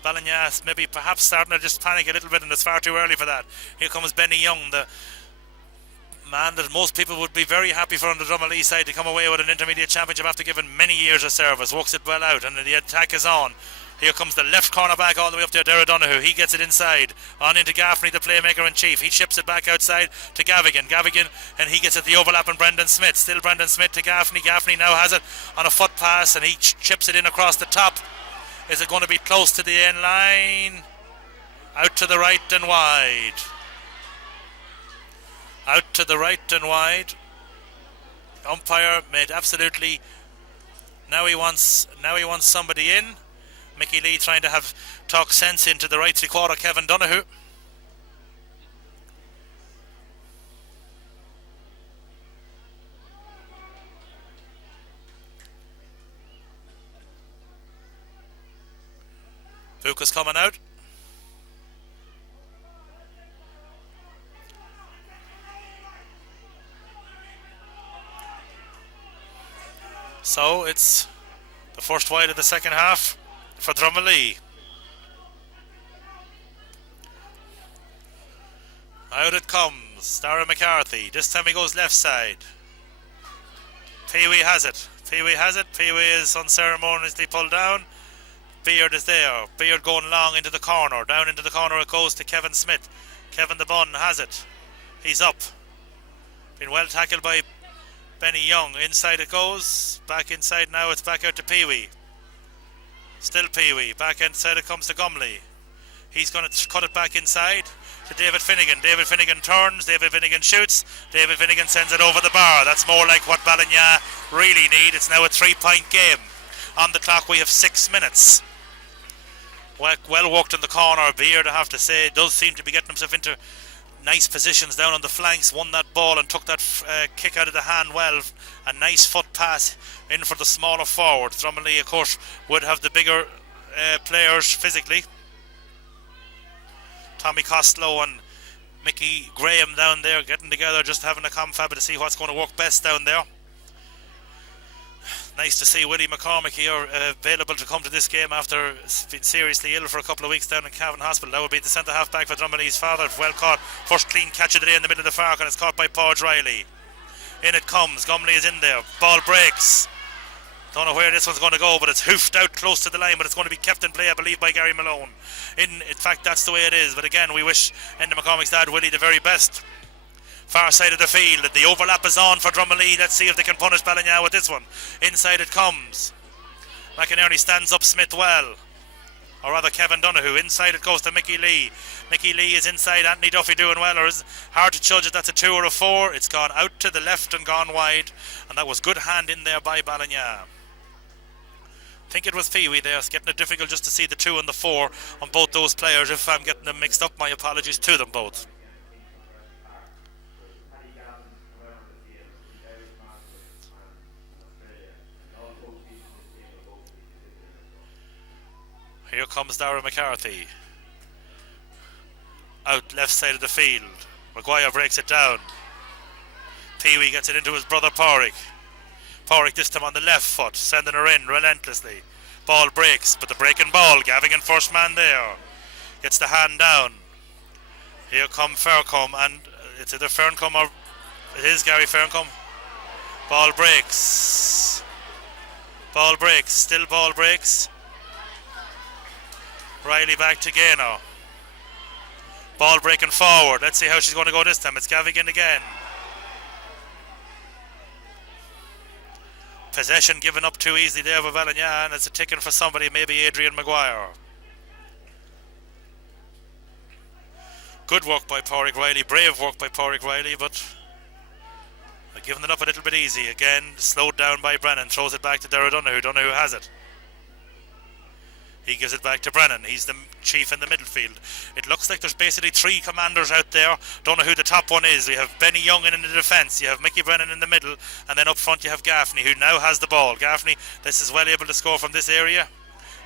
Ballinagh maybe perhaps starting to just panic a little bit, and it's far too early for that. Here comes Benny Young, the man that most people would be very happy for on the Drumalee side to come away with an intermediate championship after giving many years of service. Works it well out, and the attack is on. Here comes the left corner back all the way up there, Derra Donoghue. He gets it inside. On into Gaffney, the playmaker in chief. He chips it back outside to Gavigan. Gavigan, and he gets it the overlap on Brendan Smith. Still Brendan Smith to Gaffney. Gaffney now has it on a foot pass, and he chips it in across the top. Is it going to be close to the end line? Out to the right and wide. Out to the right and wide. Umpire made absolutely. Now he wants somebody in. Mickey Lee trying to talk sense into the right three-quarter, Kevin Donoghue. Fuca's coming out. So it's the first wide of the second half for Drumalee. Out it comes, Darragh McCarthy. This time he goes left side. Pee-wee has it. Pee-wee has it. Pee-wee is unceremoniously pulled down. Beard is there. Beard going long into the corner. Down into the corner it goes to Kevin Smith. Kevin the Bun has it. He's up. Been well tackled by Benny Young. Inside it goes. Back inside now. It's back out to Pee-wee. Still Pee-wee. Back inside it comes to Gumley. He's going to cut it back inside to David Finnegan. David Finnegan turns. David Finnegan shoots. David Finnegan sends it over the bar. That's more like what Ballinagh really need. It's now a 3-point game. On the clock we have 6 minutes. Well worked in the corner. Beard, I have to say, does seem to be getting himself into nice positions down on the flanks. Won that ball and took that kick out of the hand well. A nice foot pass in for the smaller forward. Drumalee, of course, would have the bigger players physically. Tommy Costello and Mickey Graham down there getting together, just having a confab to see what's going to work best down there. Nice to see Willie McCormick here available to come to this game after being seriously ill for a couple of weeks down in Cavan Hospital. That would be the centre half back for Drumalee's father. Well caught. First clean catch of the day in the middle of the park, and it's caught by Paul Riley. In it comes. Gumley is in there. Ball breaks. Don't know where this one's going to go, but it's hoofed out close to the line, but it's going to be kept in play, I believe, by Gary Malone. In fact, that's the way it is. But again, we wish Enda McCormick's dad, Willie, the very best. Far side of the field. The overlap is on for Drumalee. Let's see if they can punish Ballinagh with this one. Inside it comes. McInerney stands up Smith well. Or rather Kevin Donoghue. Inside it goes to Mickey Lee. Mickey Lee is inside. Anthony Duffy doing well. Or is hard to judge if that's a 2 or a 4. It's gone out to the left and gone wide. And that was good hand in there by Ballinagh. I think it was Pee-wee there. It's getting it difficult just to see the 2 and the 4 on both those players. If I'm getting them mixed up, my apologies to them both. Here comes Darragh McCarthy. Out left side of the field. Maguire breaks it down. Pee-wee gets it into his brother Porrick. Porrick this time on the left foot, sending her in relentlessly. Ball breaks, but the breaking ball. Gavigan first man there. Gets the hand down. Here come Ferncombe, and it's either Ferncombe or it is Gary Ferncombe. Ball breaks. Ball breaks, still ball breaks. Riley back to Gaynor. Ball breaking forward. Let's see how she's going to go this time. It's Gavigan again. Possession given up too easily there by Ballinagh, and it's a ticking for somebody, maybe Adrian Maguire. Good work by Pádraig Riley, brave work by Pádraig Riley, but giving it up a little bit easy. Again, slowed down by Brennan, throws it back to Darragh Donoghue. Donoghue has it. He gives it back to Brennan. He's the chief in the midfield. It looks like there's basically three commanders out there. Don't know who the top one is. We have Benny Young in the defence. You have Mickey Brennan in the middle. And then up front you have Gaffney, who now has the ball. Gaffney, this is well able to score from this area.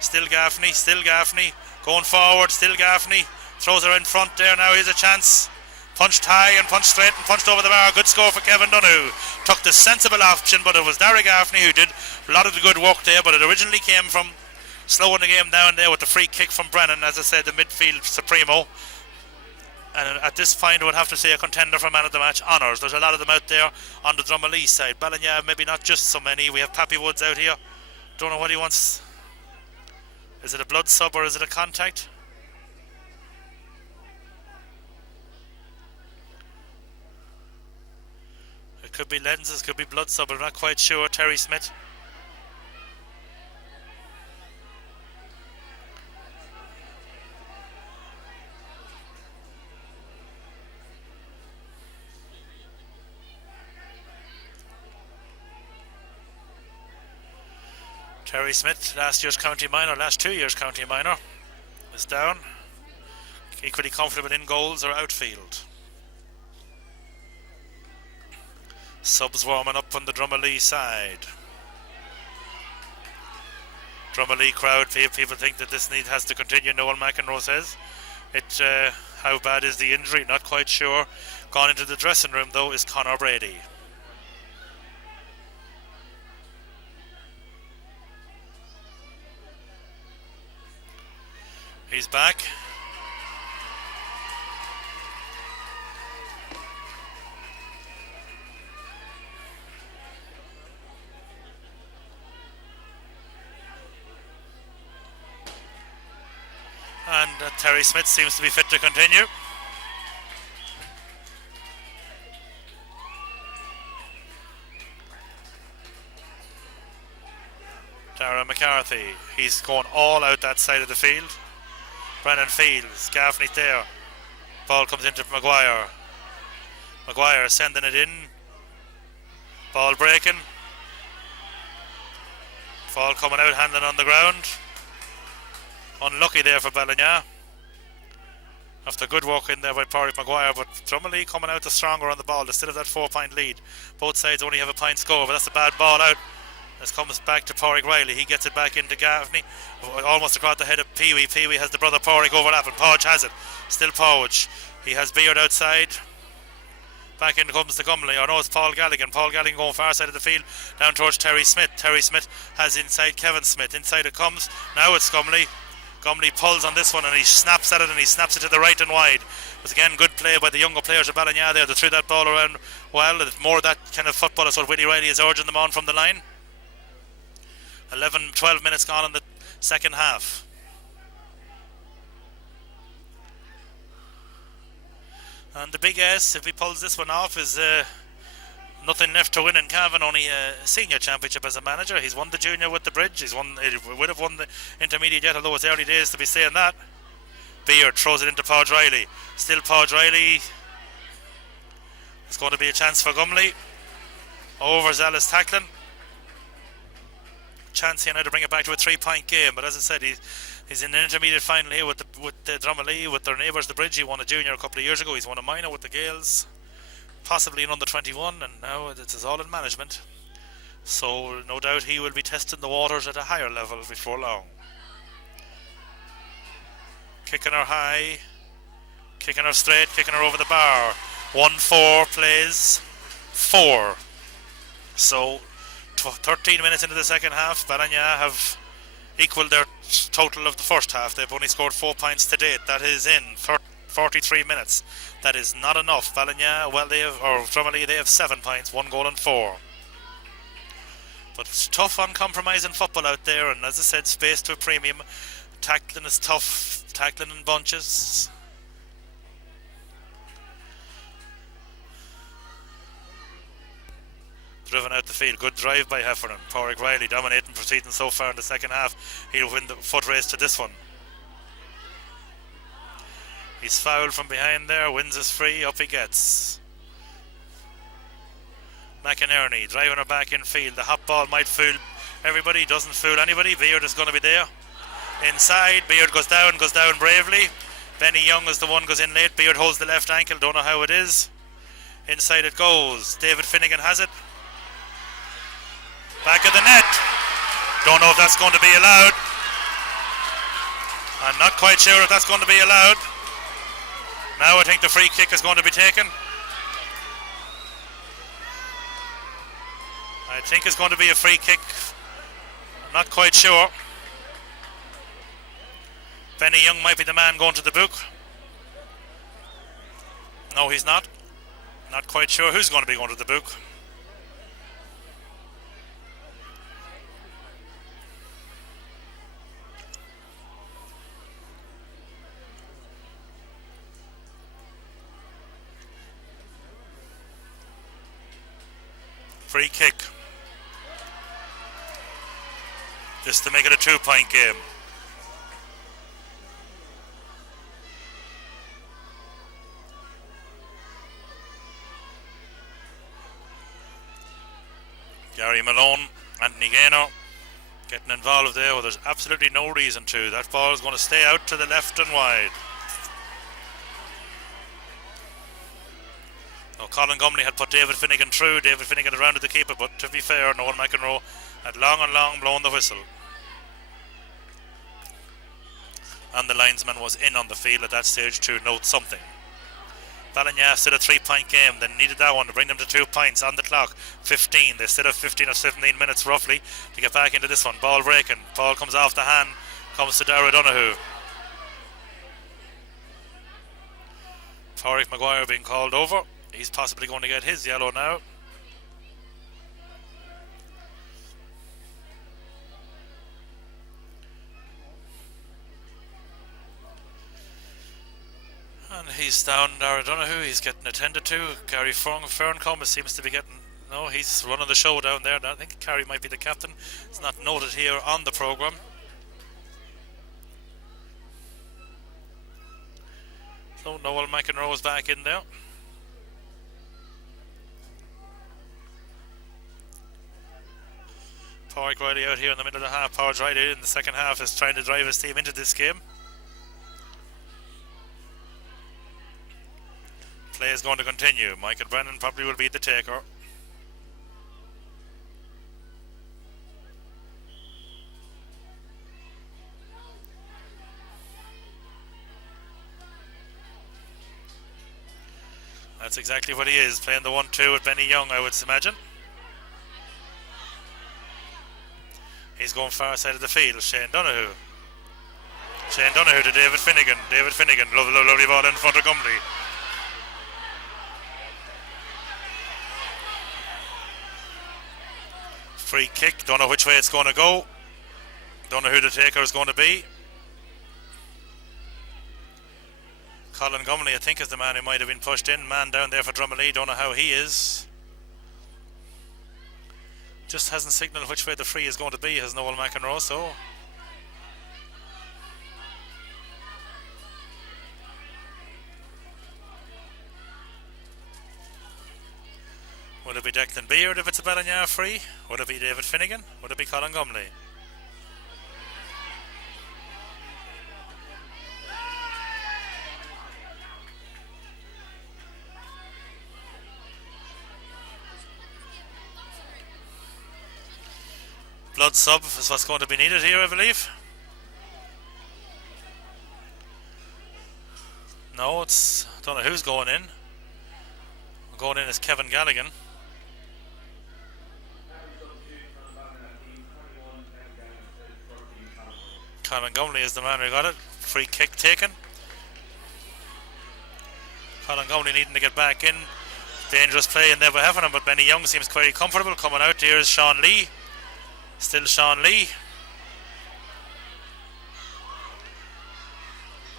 Still Gaffney. Going forward, still Gaffney. Throws her in front there now. Here's a chance. Punched high and punched straight and punched over the bar. Good score for Kevin Donoghue. Took the sensible option, but it was Darragh Gaffney who did a lot of the good work there. But it originally came from slowing the game down there with the free kick from Brennan, as I said, the midfield supremo. And at this point I would have to say a contender for man of the match honours. There's a lot of them out there on the Drumalee side. Ballinagh, maybe not just so many. We have Pappy Woods out here. Don't know what he wants. Is it a blood sub or is it a contact? It could be lenses, could be blood sub, I'm not quite sure. Terry Smith. Terry Smith, last 2 years county minor, is down. Equally comfortable in goals or outfield. Subs warming up on the Drumalee side. Drumalee crowd, people think that this need has to continue. Noel McEnroe says. How bad is the injury? Not quite sure. Gone into the dressing room though is Conor Brady. He's back. And Terry Smith seems to be fit to continue. Darragh McCarthy, he's going all out that side of the field. Brennan Fields, Gaffney there. Ball comes into Maguire. Maguire sending it in. Ball breaking. Ball coming out, handling on the ground. Unlucky there for Ballinagh. After good work in there by Pádraig Maguire, but Drumalee coming out the stronger on the ball. They still have that 4-point lead. Both sides only have a point score, but that's a bad ball out. This comes back to Pádraig Riley. He gets it back into Gaffney. Almost across the head of Pee-wee. Pee-wee has the brother Pádraig overlapping. Podge has it. Still Podge. He has Beard outside. Back in comes to Gumley. Or no, it's Paul Galligan. Paul Galligan going far side of the field. Down towards Terry Smith. Terry Smith has inside Kevin Smith. Inside it comes. Now it's Gumley. Gumley pulls on this one and he snaps at it and he snaps it to the right and wide. It was again good play by the younger players of Ballinagh there. They threw that ball around well. It's more that kind of football. That's what Willie Riley is urging them on from the line. 12 minutes gone in the second half. And the big S, if he pulls this one off, is nothing left to win in Cavan. Only a senior championship as a manager. He's won the junior with the Bridge. He would have won the intermediate yet, although it's early days to be saying that. Beard throws it into Pádraig Riley. Still Pádraig Riley. It's going to be a chance for Gumley. Overzealous tackling. Chance here now to bring it back to a 3-point game, but as I said, he's in an intermediate final here with the Drumalee, with their neighbours the Bridge. He won a junior a couple of years ago. He's won a minor with the Gales, possibly in under 21, and now it's all in management, so no doubt he will be testing the waters at a higher level before long. Kicking her high, kicking her straight, kicking her over the bar. 1-4 plays 4, so 13 minutes into the second half, Ballinagh have equalled their total of the first half. They've only scored 4 points to date. That is in 43 minutes. That is not enough. Ballinagh, Drumalee, they have 7 points, 1 goal and 4. But it's tough, uncompromising football out there, and as I said, space to a premium. Tackling is tough, tackling in bunches. Driven out the field, good drive by Heffernan. Pádraig Riley dominating proceedings so far in the second half. He'll win the foot race to this one. He's fouled from behind there, wins his free, up he gets. McInerney driving her back in field. The hot ball might fool everybody, doesn't fool anybody. Beard is going to be there. Inside, Beard goes down bravely. Benny Young is the one goes in late. Beard holds the left ankle, don't know how it is. Inside it goes. David Finnegan has it. Back of the net. Don't know if that's going to be allowed. I'm not quite sure if that's going to be allowed. Now I think the free kick is going to be taken. I think it's going to be a free kick. I'm not quite sure. Benny Young might be the man going to the book. No, he's not. Not quite sure who's going to be going to the book. Free kick. Just to make it a 2-point game. Gary Malone, Anthony Gaynor getting involved there. Well, there's absolutely no reason to. That ball is going to stay out to the left and wide. Oh, Colin Gumley had put David Finnegan through. David Finnegan around to the keeper, but to be fair, Noel McEnroe had long blown the whistle. And the linesman was in on the field at that stage to note something. Ballinagh still a 3-point game. They needed that one to bring them to 2 points on the clock. 15. They still have 15 or 17 minutes roughly to get back into this one. Ball breaking. Ball comes off the hand. Comes to Darragh Donoghue. Pádraig Maguire being called over. He's possibly going to get his yellow now. And he's down Darragh Donoghue. He's getting attended to. Gary Ferncombe seems to be getting... No, he's running the show down there. I think Gary might be the captain. It's not noted here on the programme. So Noel McEnroe is back in there. Pádraig Riley out here in the middle of the half. Pádraig Riley in the second half is trying to drive his team into this game. Play is going to continue. Michael Brennan probably will be the taker. That's exactly what he is, playing the 1-2 with Benny Young, I would imagine. He's going far side of the field. Shane Donoghue to David Finnegan. David Finnegan, lovely ball in front of Gumley. Free kick, don't know which way it's going to go. Don't know who the taker is going to be. Colin Gumley, I think, is the man who might have been pushed in. Man down there for Drumalee, don't know how he is. Just hasn't signalled which way the free is going to be, has Noel McEnroe, so... Will it be Declan Beard if it's a Ballinagh free? Would it be David Finnegan? Would it be Colin Gumley? Blood sub is what's going to be needed here, I believe. No, it's... I don't know who's going in. Going in is Kevin Galligan. Colin Gumley is the man who got it. Free kick taken. Colin Gumley needing to get back in. Dangerous play and never having him, but Benny Young seems quite comfortable coming out. Here's Sean Lee. Still Sean Lee.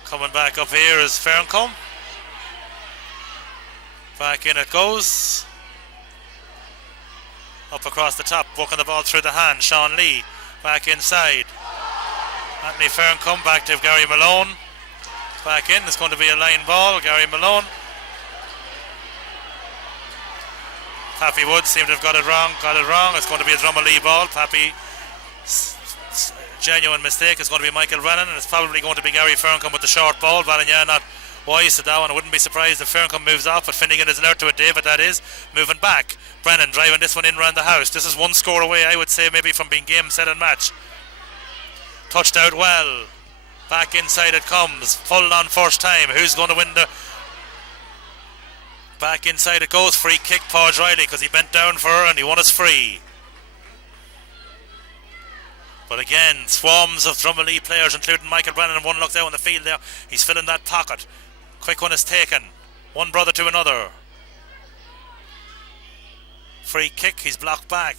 Coming back up here is Ferncombe. Back in it goes. Up across the top, working the ball through the hand. Sean Lee back inside. Anthony Ferncombe back to Gary Malone. Back in, it's going to be a line ball. Gary Malone. Pappy Woods seemed to have got it wrong. It's going to be a Drumalee ball. Pappy, genuine mistake. It's going to be Michael Brennan, and it's probably going to be Gary Ferncombe with the short ball. Ballinagh not wise to that one. I wouldn't be surprised if Ferncombe moves off, but Finnegan is alert to it. David, that is, moving back. Brennan driving this one in round the house. This is one score away, I would say, maybe from being game, set and match. Touched out well. Back inside it comes. Full on first time. Who's going to win the... Back inside it goes. Free kick, Podge Riley, because he bent down for her and he won his free. But again, swarms of Drumalee players, including Michael Brennan, and one looked out on the field there. He's filling that pocket. Quick one is taken. One brother to another. Free kick, he's blocked back.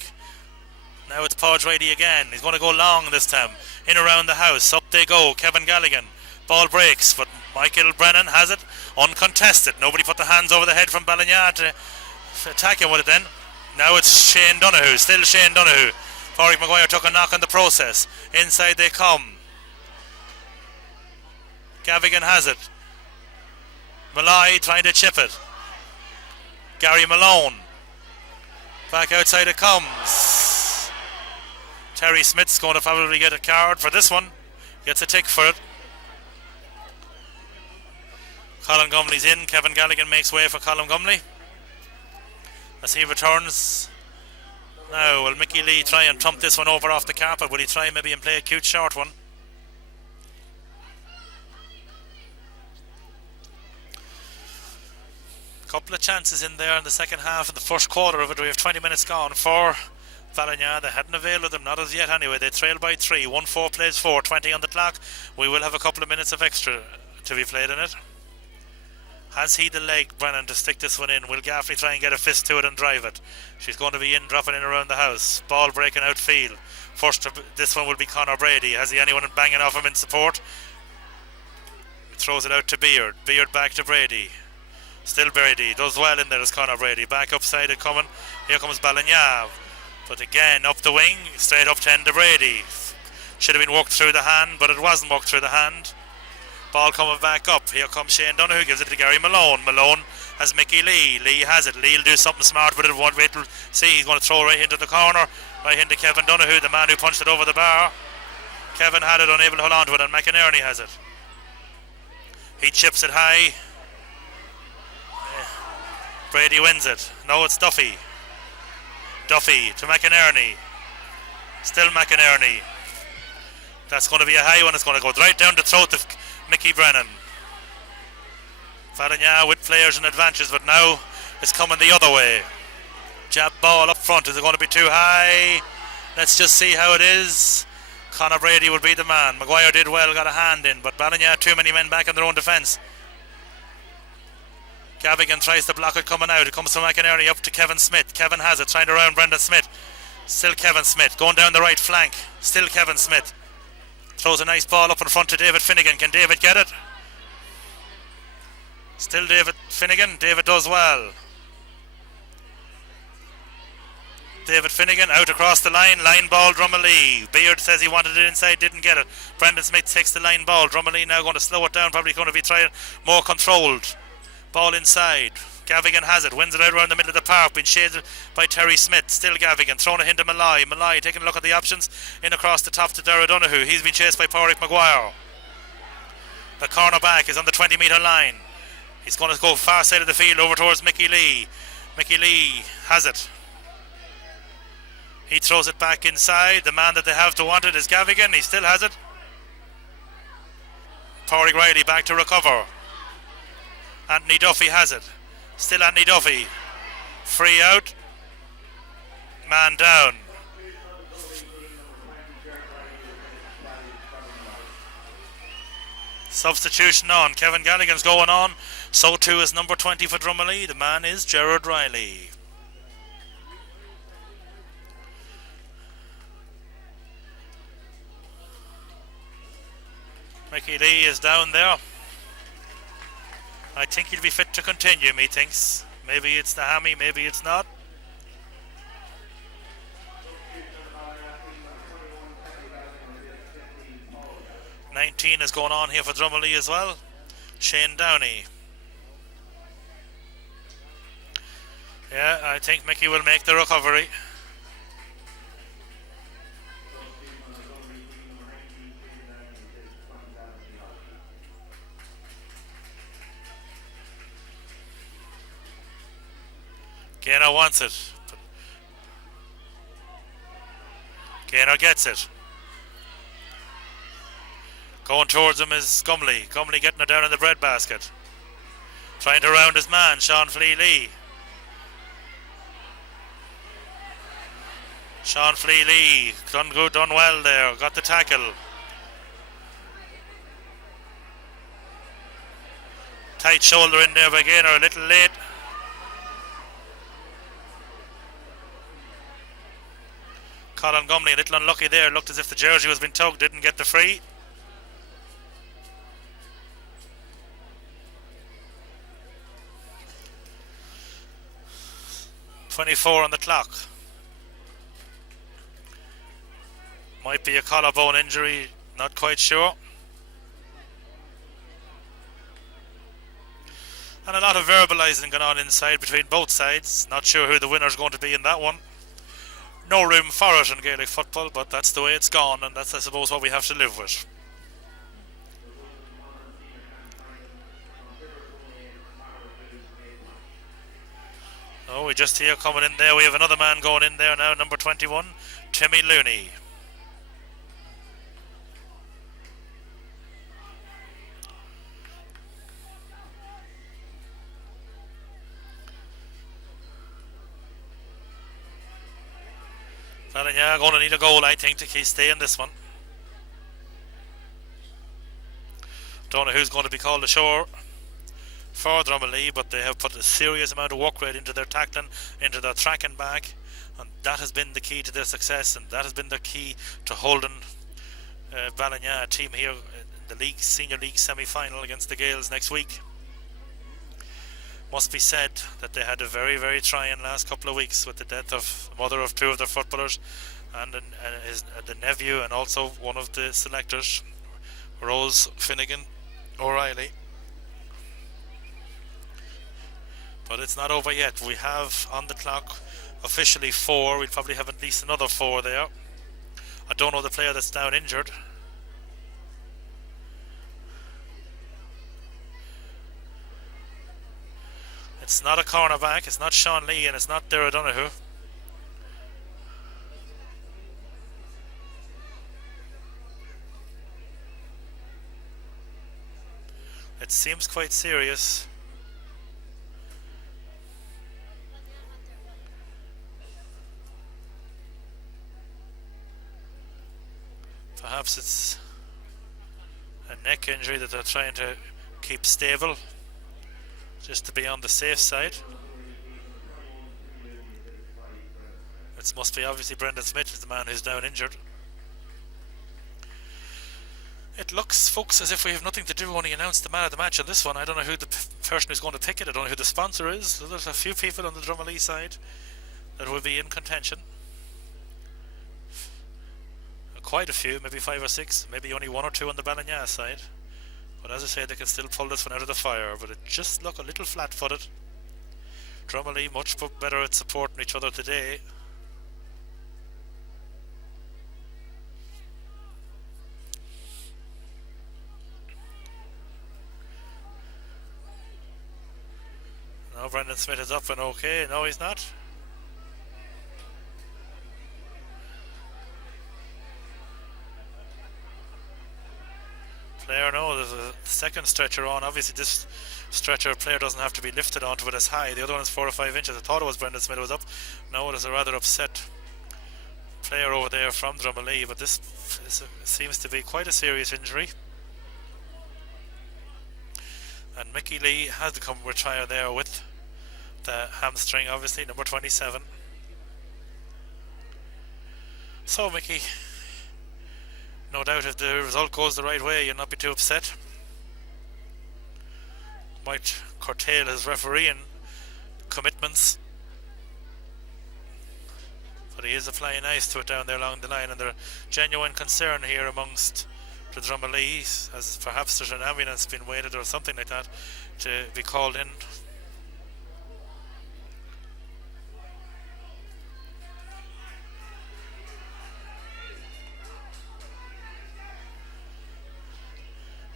Now it's Podge Riley again. He's going to go long this time. In around the house. Up they go. Kevin Galligan. Ball breaks, but Michael Brennan has it uncontested. Nobody put the hands over the head from Ballinagh to attack him with it then. Now it's Shane Donoghue. Still Shane Donoghue. Pádraig Maguire took a knock in the process. Inside they come. Gavigan has it. Malloy trying to chip it. Gary Malone. Back outside it comes. Terry Smith's going to probably get a card for this one. Gets a tick for it. Colin Gumley's in. Kevin Galligan makes way for Colin Gumley as he returns. Now will Mickey Lee try and trump this one over off the carpet? Will he try maybe and play a cute short one? Couple of chances in there in the second half of the first quarter of it. We have 20 minutes gone for Ballinagh. They hadn't availed of them, not as yet anyway. They trail by 3. 1-4 plays 4, 20 on the clock. We will have a couple of minutes of extra to be played in it. Has he the leg, Brennan, to stick this one in? Will Gaffney try and get a fist to it and drive it? She's going to be in, dropping in around the house. Ball breaking outfield. First, this one will be Conor Brady. Has he anyone banging off him in support? Throws it out to Beard. Beard back to Brady. Still Brady. Does well in there as Conor Brady. Back upside it coming. Here comes Ballinagh. But again, up the wing. Straight up to end to Brady. Should have been worked through the hand, but it wasn't worked through the hand. Ball coming back up. Here comes Shane Donoghue. Gives it to Gary Malone. Malone has Mickey Lee. Lee has it. Lee will do something smart with it. Won't wait till see. He's going to throw right into the corner. Right into Kevin Donoghue, the man who punched it over the bar. Kevin had it, unable to hold on to it, and McInerney has it. He chips it high. Brady wins it. No, it's Duffy. Duffy to McInerney. Still McInerney. That's going to be a high one. It's going to go right down the throat of Mickey Brennan. Ballinagh with players and advantages, but now it's coming the other way. Jab ball up front. Is it going to be too high? Let's just see how it is. Conor Brady will be the man. Maguire did well, got a hand in, but Ballinagh too many men back in their own defence. Gavigan tries to block it coming out. It comes from McInerney up to Kevin Smith. Kevin has it, trying to round Brendan Smith. Still Kevin Smith, going down the right flank. Still Kevin Smith. Throws a nice ball up in front to David Finnegan. Can David get it? Still David Finnegan. David does well. David Finnegan out across the line. Line ball, Drumalee. Beard says he wanted it inside, didn't get it. Brendan Smith takes the line ball. Drumalee now going to slow it down. Probably going to be trying more controlled. Ball inside. Gavigan has it. Wins it out around the middle of the park. Been shaded by Terry Smith. Still Gavigan. Thrown it into Malloy. Malloy taking a look at the options. In across the top to Dara Donoghue. He's been chased by Pádraig Maguire. The cornerback is on the 20-metre line. He's going to go far side of the field over towards Mickey Lee. Mickey Lee has it. He throws it back inside. The man that they have to want it is Gavigan. He still has it. Pádraig Riley back to recover. Anthony Duffy has it. Still Anthony Duffy. Free out. Man down. Substitution on. Kevin Galligan's going on. So too is number 20 for Drumalee. The man is Gerard Riley. Mickey Lee is down there. I think he'll be fit to continue, methinks. Maybe it's the hammy, maybe it's not. "19 is going on here for Drumalee as well. Shane Downey. Yeah, I think Mickey will make the recovery. Gaynor wants it. Gaynor gets it. Going towards him is Gumley. Gumley getting it down in the breadbasket. Trying to round his man, Sean Flee-Lee. Sean Flee-Lee, done good, done well there. Got the tackle. Tight shoulder in there by Gaynor, a little late. Colin Gumley, a little unlucky there. Looked as if the jersey was being tugged, didn't get the free. .24 on the clock. Might be a collarbone injury, not quite sure. And a lot of verbalising going on inside between both sides. Not sure who the winner's going to be in that one. No room for it in Gaelic football, but that's the way it's gone, and that's, I suppose, what we have to live with. Oh, we just hear coming in there. We have another man going in there now, number 21, Timmy Looney. Ballinagh going to need a goal, I think, to keep stay in this one. Don't know who's going to be called ashore for Drumalee, but they have put a serious amount of work rate into their tackling, into their tracking back, and that has been the key to their success, and that has been the key to holding Ballinagh, a team here in the league, senior league semi-final against the Gaels next week. Must be said that they had a very, very trying last couple of weeks with the death of the mother of two of their footballers and the nephew and also one of the selectors, Rose Finnegan O'Reilly. But it's not over yet. We have on the clock officially 4. We'll probably have at least another 4 there. I don't know the player that's down injured. It's not a cornerback, it's not Sean Lee, and it's not Dara Donoghue. It seems quite serious. Perhaps it's a neck injury that they're trying to keep stable, just to be on the safe side. It must be obviously Brendan Smith is the man who's down injured. It looks, folks, as if we have nothing to do, only announce the man of the match on this one. I don't know who the person who's going to pick it. I don't know who the sponsor is. So there's a few people on the Drumalee side that will be in contention. Quite a few, maybe 5 or 6, maybe only 1 or 2 on the Ballinagh side. But as I say, they can still pull this one out of the fire. But it just looked a little flat-footed. Drumalee much better at supporting each other today. Now Brendan Smith is up and okay. No, he's not. Player, no, there's a second stretcher on. Obviously this stretcher player doesn't have to be lifted onto it as high. The other one is 4 or 5 inches. I thought it was Brendan Smith who was up. No, there's a rather upset player over there from Drumalee, but this seems to be quite a serious injury. And Mickey Lee has to come retire there with the hamstring, obviously, number 27. So Mickey, no doubt if the result goes the right way, you'll not be too upset. Might curtail his refereeing commitments. But he is applying ice to it down there along the line, and there's genuine concern here amongst the Drumalee, as perhaps there's an ambulance being waited or something like that to be called in.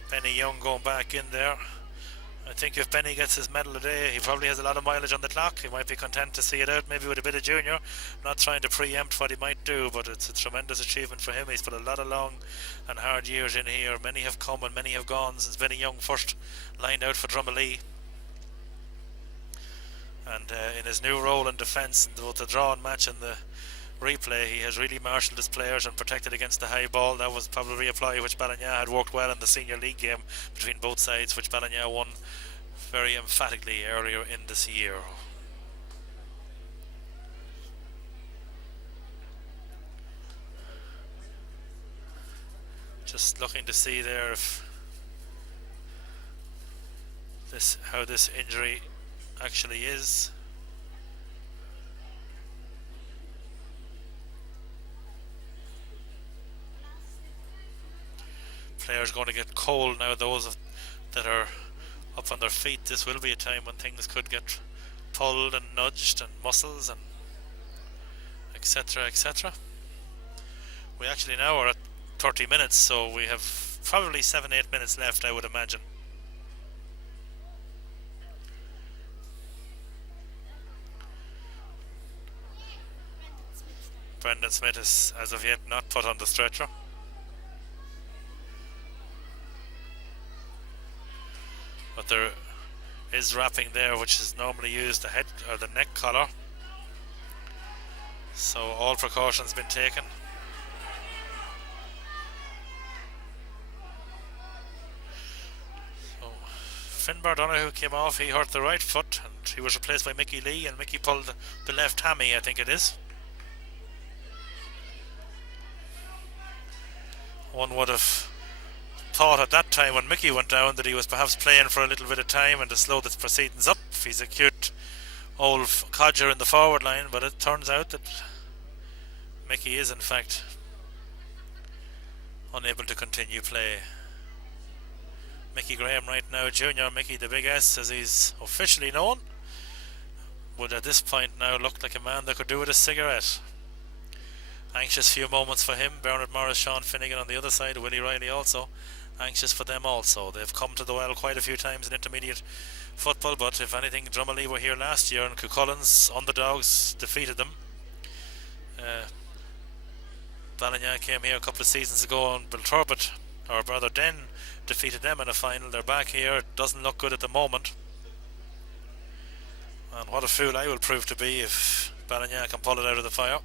Benny Young going back in there. I think if Benny gets his medal today, he probably has a lot of mileage on the clock. He might be content to see it out, maybe with a bit of junior. Not trying to preempt what he might do, but it's a tremendous achievement for him. He's put a lot of long and hard years in here. Many have come and many have gone since Benny Young first lined out for Drumalee. And in his new role in defence, both the draw and match and the replay, he has really marshalled his players and protected against the high ball. That was probably a ploy which Ballinagh had worked well in the senior league game between both sides, which Ballinagh won very emphatically earlier in this year. Just looking to see there if how this injury actually is. Players going to get cold now, those that are up on their feet. This will be a time when things could get pulled and nudged and muscles and etc, etc. We actually now are at 30 minutes, so we have probably 7-8 minutes left, I would imagine. Brendan Smith is as of yet not put on the stretcher. But there is wrapping there, which is normally used the head or the neck collar. So all precautions been taken. So Finbar Donoghue came off. He hurt the right foot, and he was replaced by Mickey Lee, and Mickey pulled the left hammy, I think it is. One would have thought at that time when Mickey went down that he was perhaps playing for a little bit of time and to slow the proceedings up. He's a cute old codger in the forward line, but it turns out that Mickey is in fact unable to continue play. Mickey Graham right now, Junior Mickey, the Big S as he's officially known, would at this point now look like a man that could do with a cigarette. Anxious few moments for him. Bernard Morris, Sean Finnegan on the other side, Willie Riley also anxious for them also. They've come to the well quite a few times in intermediate football, but if anything, Drumalee were here last year and Cucullins, underdogs, defeated them. Ballinagh came here a couple of seasons ago and Bilturbet, or brother Den, defeated them in a final. They're back here. It doesn't look good at the moment, and what a fool I will prove to be if Ballinagh can pull it out of the fire.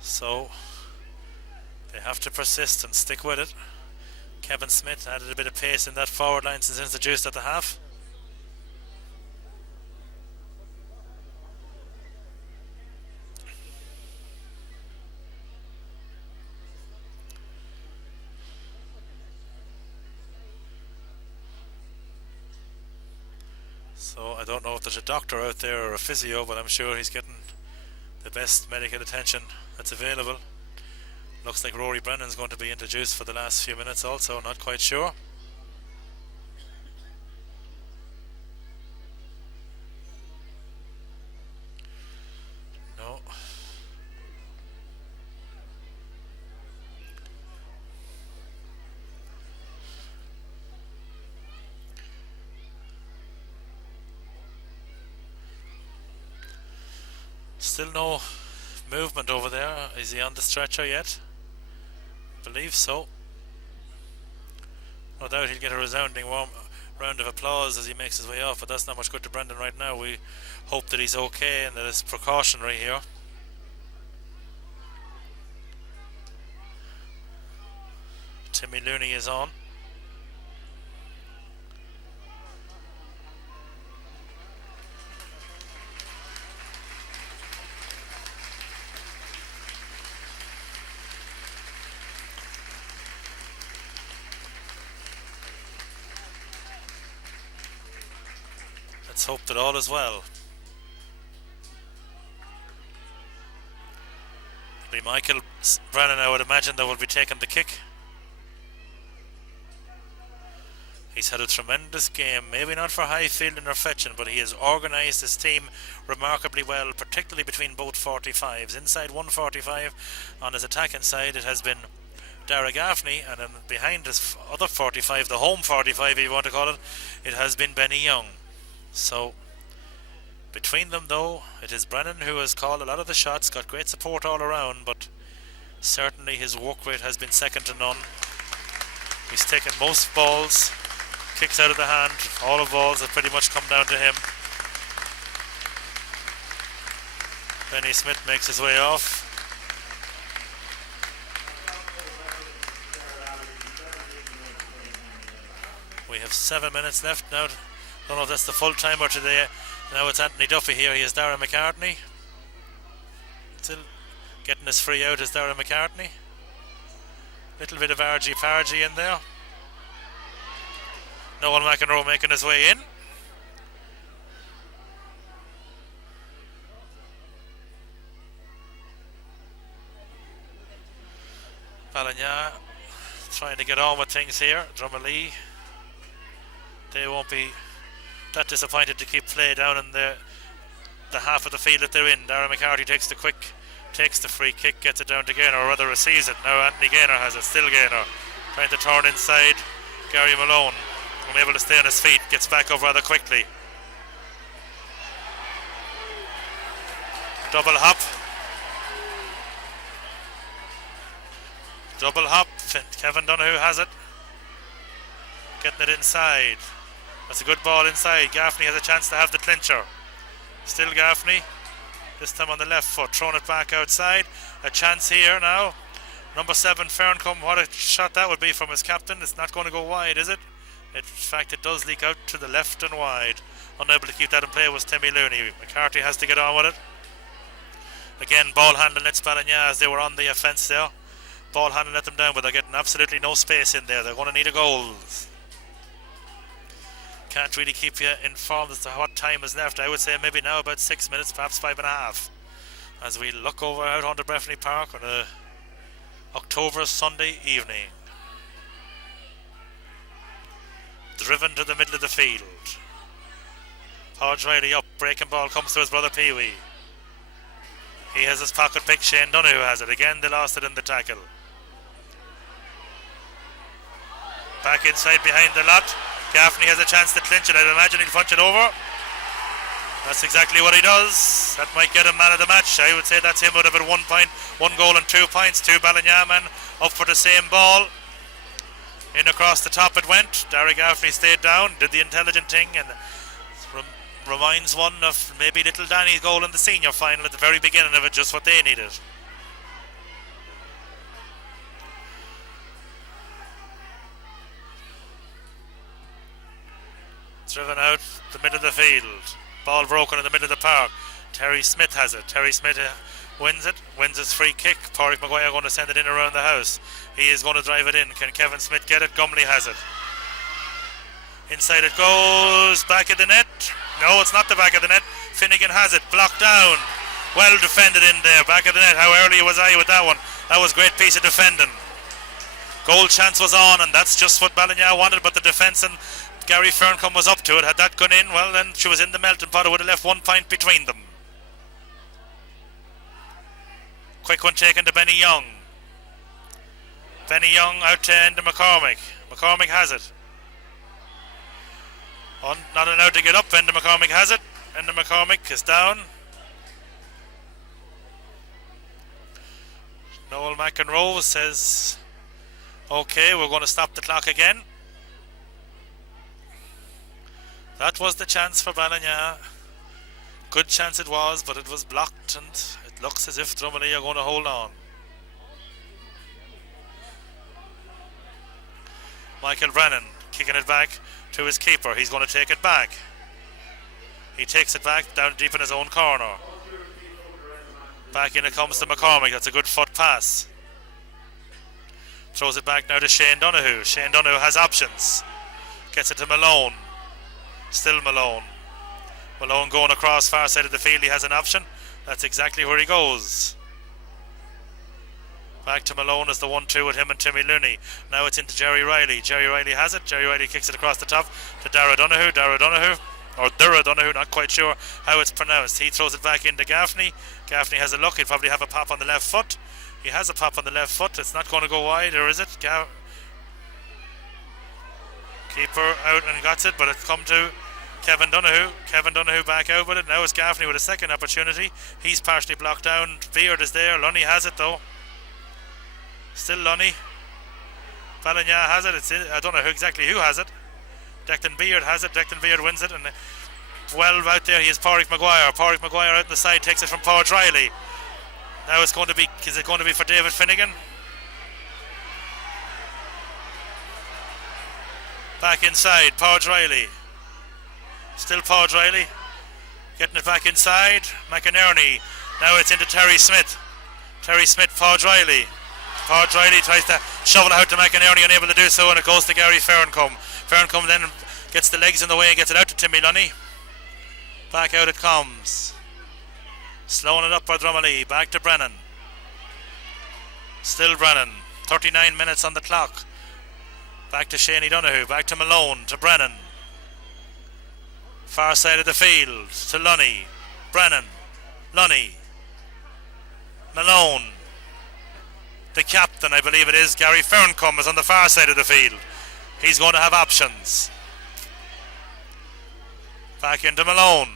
So they have to persist and stick with it. Kevin Smith added a bit of pace in that forward line since introduced at the half. So I don't know if there's a doctor out there or a physio, but I'm sure he's getting the best medical attention that's available. Looks like Rory Brennan's going to be introduced for the last few minutes also, not quite sure. No. Still no movement over there. Is he on the stretcher yet? Believe so. No doubt he'll get a resounding warm round of applause as he makes his way off, but that's not much good to Brendan right now. We hope that he's okay and that it's precautionary here. Timmy Looney is on. Let's hope that all is well. It'll be Michael Brennan, I would imagine, that will be taking the kick. He's had a tremendous game, maybe not for high fielding or fetching, but he has organised his team remarkably well, particularly between both 45s. Inside 145, on his attacking side, it has been Dara Gaffney, and then behind his other 45, the home 45 if you want to call it, it has been Benny Young. So between them though, it is Brennan who has called a lot of the shots, got great support all around, but certainly his work rate has been second to none. He's taken most balls, kicks out of the hand, all of balls have pretty much come down to him. Benny Smith makes his way off. We have 7 minutes left now. Don't know if that's the full timer today. Now it's Anthony Duffy here. He is Darragh McCartney. Still getting his free out is Darragh McCartney. Little bit of RG Fargy in there. Noel McEnroe making his way in. Ballinagh trying to get on with things here. Drumalee, they won't be that disappointed to keep play down in the half of the field that they're in. Darragh McCarthy takes the free kick, gets it down to Gaynor, or rather receives it. Now Anthony Gaynor has it, still Gaynor trying to turn inside. Gary Malone unable to stay on his feet, gets back up rather quickly. Double hop. Kevin Donoghue has it, getting it inside. That's a good ball inside. Gaffney has a chance to have the clincher. Still Gaffney, this time on the left foot, throwing it back outside. A chance here now. Number 7 Ferncombe, what a shot that would be from his captain. It's not going to go wide, is it? In fact, it does leak out to the left and wide. Unable to keep that in play was Timmy Looney. McCarthy has to get on with it. Again, ball handling, it's Ballinagh as they were on the offence there. Ball handling let them down, but they're getting absolutely no space in there. They're going to need a goal. Can't really keep you informed as to what time is left. I would say maybe now about 6 minutes, perhaps 5.5, as we look over out onto Breffni Park on a October Sunday evening. Driven to the middle of the field. Podge Riley up, breaking ball comes to his brother Pee Wee. He has his pocket pick, Shane Donoghue has it. Again they lost it in the tackle. Back inside behind the lot. Gaffney has a chance to clinch it. I'd imagine he'll punch it over. That's exactly what he does. That might get him man of the match. I would say that's him out of it. 1 point, 1 goal and 2 points. 2 Ballinagh men up for the same ball. In across the top it went. Darragh Gaffney stayed down, did the intelligent thing, and reminds one of maybe little Danny's goal in the senior final at the very beginning of it, just what they needed. Driven out the middle of the field. Ball broken in the middle of the park. Terry Smith has it. Terry Smith wins it. Wins his free kick. Pádraig Maguire going to send it in around the house. He is going to drive it in. Can Kevin Smith get it? Gumley has it. Inside it goes. Back of the net. No, it's not the back of the net. Finnegan has it. Blocked down. Well defended in there. Back of the net. How early was I with that one? That was a great piece of defending. Goal chance was on, and that's just what Ballinagh wanted, but the defence and Gary Ferncombe was up to it. Had that gone in, well then she was in the melting pot. It would have left 1 point between them. Quick one taken to Benny Young. Benny Young out to Enda McCormick. McCormick has it. Not allowed to get up. Enda McCormick has it. Enda McCormick is down. Noel McEnroe says, okay, we're going to stop the clock again. That was the chance for Ballinagh. Good chance it was, but it was blocked, and it looks as if Drumalee are going to hold on. Michael Brennan kicking it back to his keeper. He's going to take it back. He takes it back down deep in his own corner. Back in it comes to McCormick. That's a good foot pass. Throws it back now to Shane Donoghue. Shane Donoghue has options. Gets it to Malone. Still Malone. Malone going across far side of the field. He has an option. That's exactly where he goes. Back to Malone as the 1-2 with him and Timmy Looney. Now it's into Jerry Riley. Jerry Riley has it. Jerry Riley kicks it across the top to Dara Donoghue. Or Dura Donoghue, not quite sure how it's pronounced. He throws it back into Gaffney. Gaffney has a look. He'll probably have a pop on the left foot. He has a pop on the left foot. It's not going to go wide, or is it? Keeper out and got it, but it's come to Kevin Donoghue. Kevin Donoghue back out with it. Now it's Gaffney with a second opportunity. He's partially blocked down. Beard is there. Lunny has it though. Still Lunny. Ballinagh has it. I don't know exactly who has it. Declan Beard has it. Declan Beard wins it. And 12 out there. He is Pádraig Maguire. Pádraig Maguire out on the side takes it from Pádraig Riley. Now it's going to be. Is it going to be for David Finnegan? Back inside. Pádraig Riley. Still Pádraig Riley. Getting it back inside. McInerney. Now it's into Terry Smith. Terry Smith. Pádraig Riley. Pádraig Riley tries to shovel it out to McInerney, unable to do so, and it goes to Gary Ferncombe. Ferncombe then gets the legs in the way and gets it out to Timmy Lunny. Back out it comes. Slowing it up for Drumalee. Back to Brennan. Still Brennan. 39 minutes on the clock. Back to Shaney Donoghue. Back to Malone. To Brennan. Far side of the field. To Lunny. Brennan. Lunny. Malone. The captain, I believe it is, Gary Ferncombe, is on the far side of the field. He's going to have options. Back into Malone.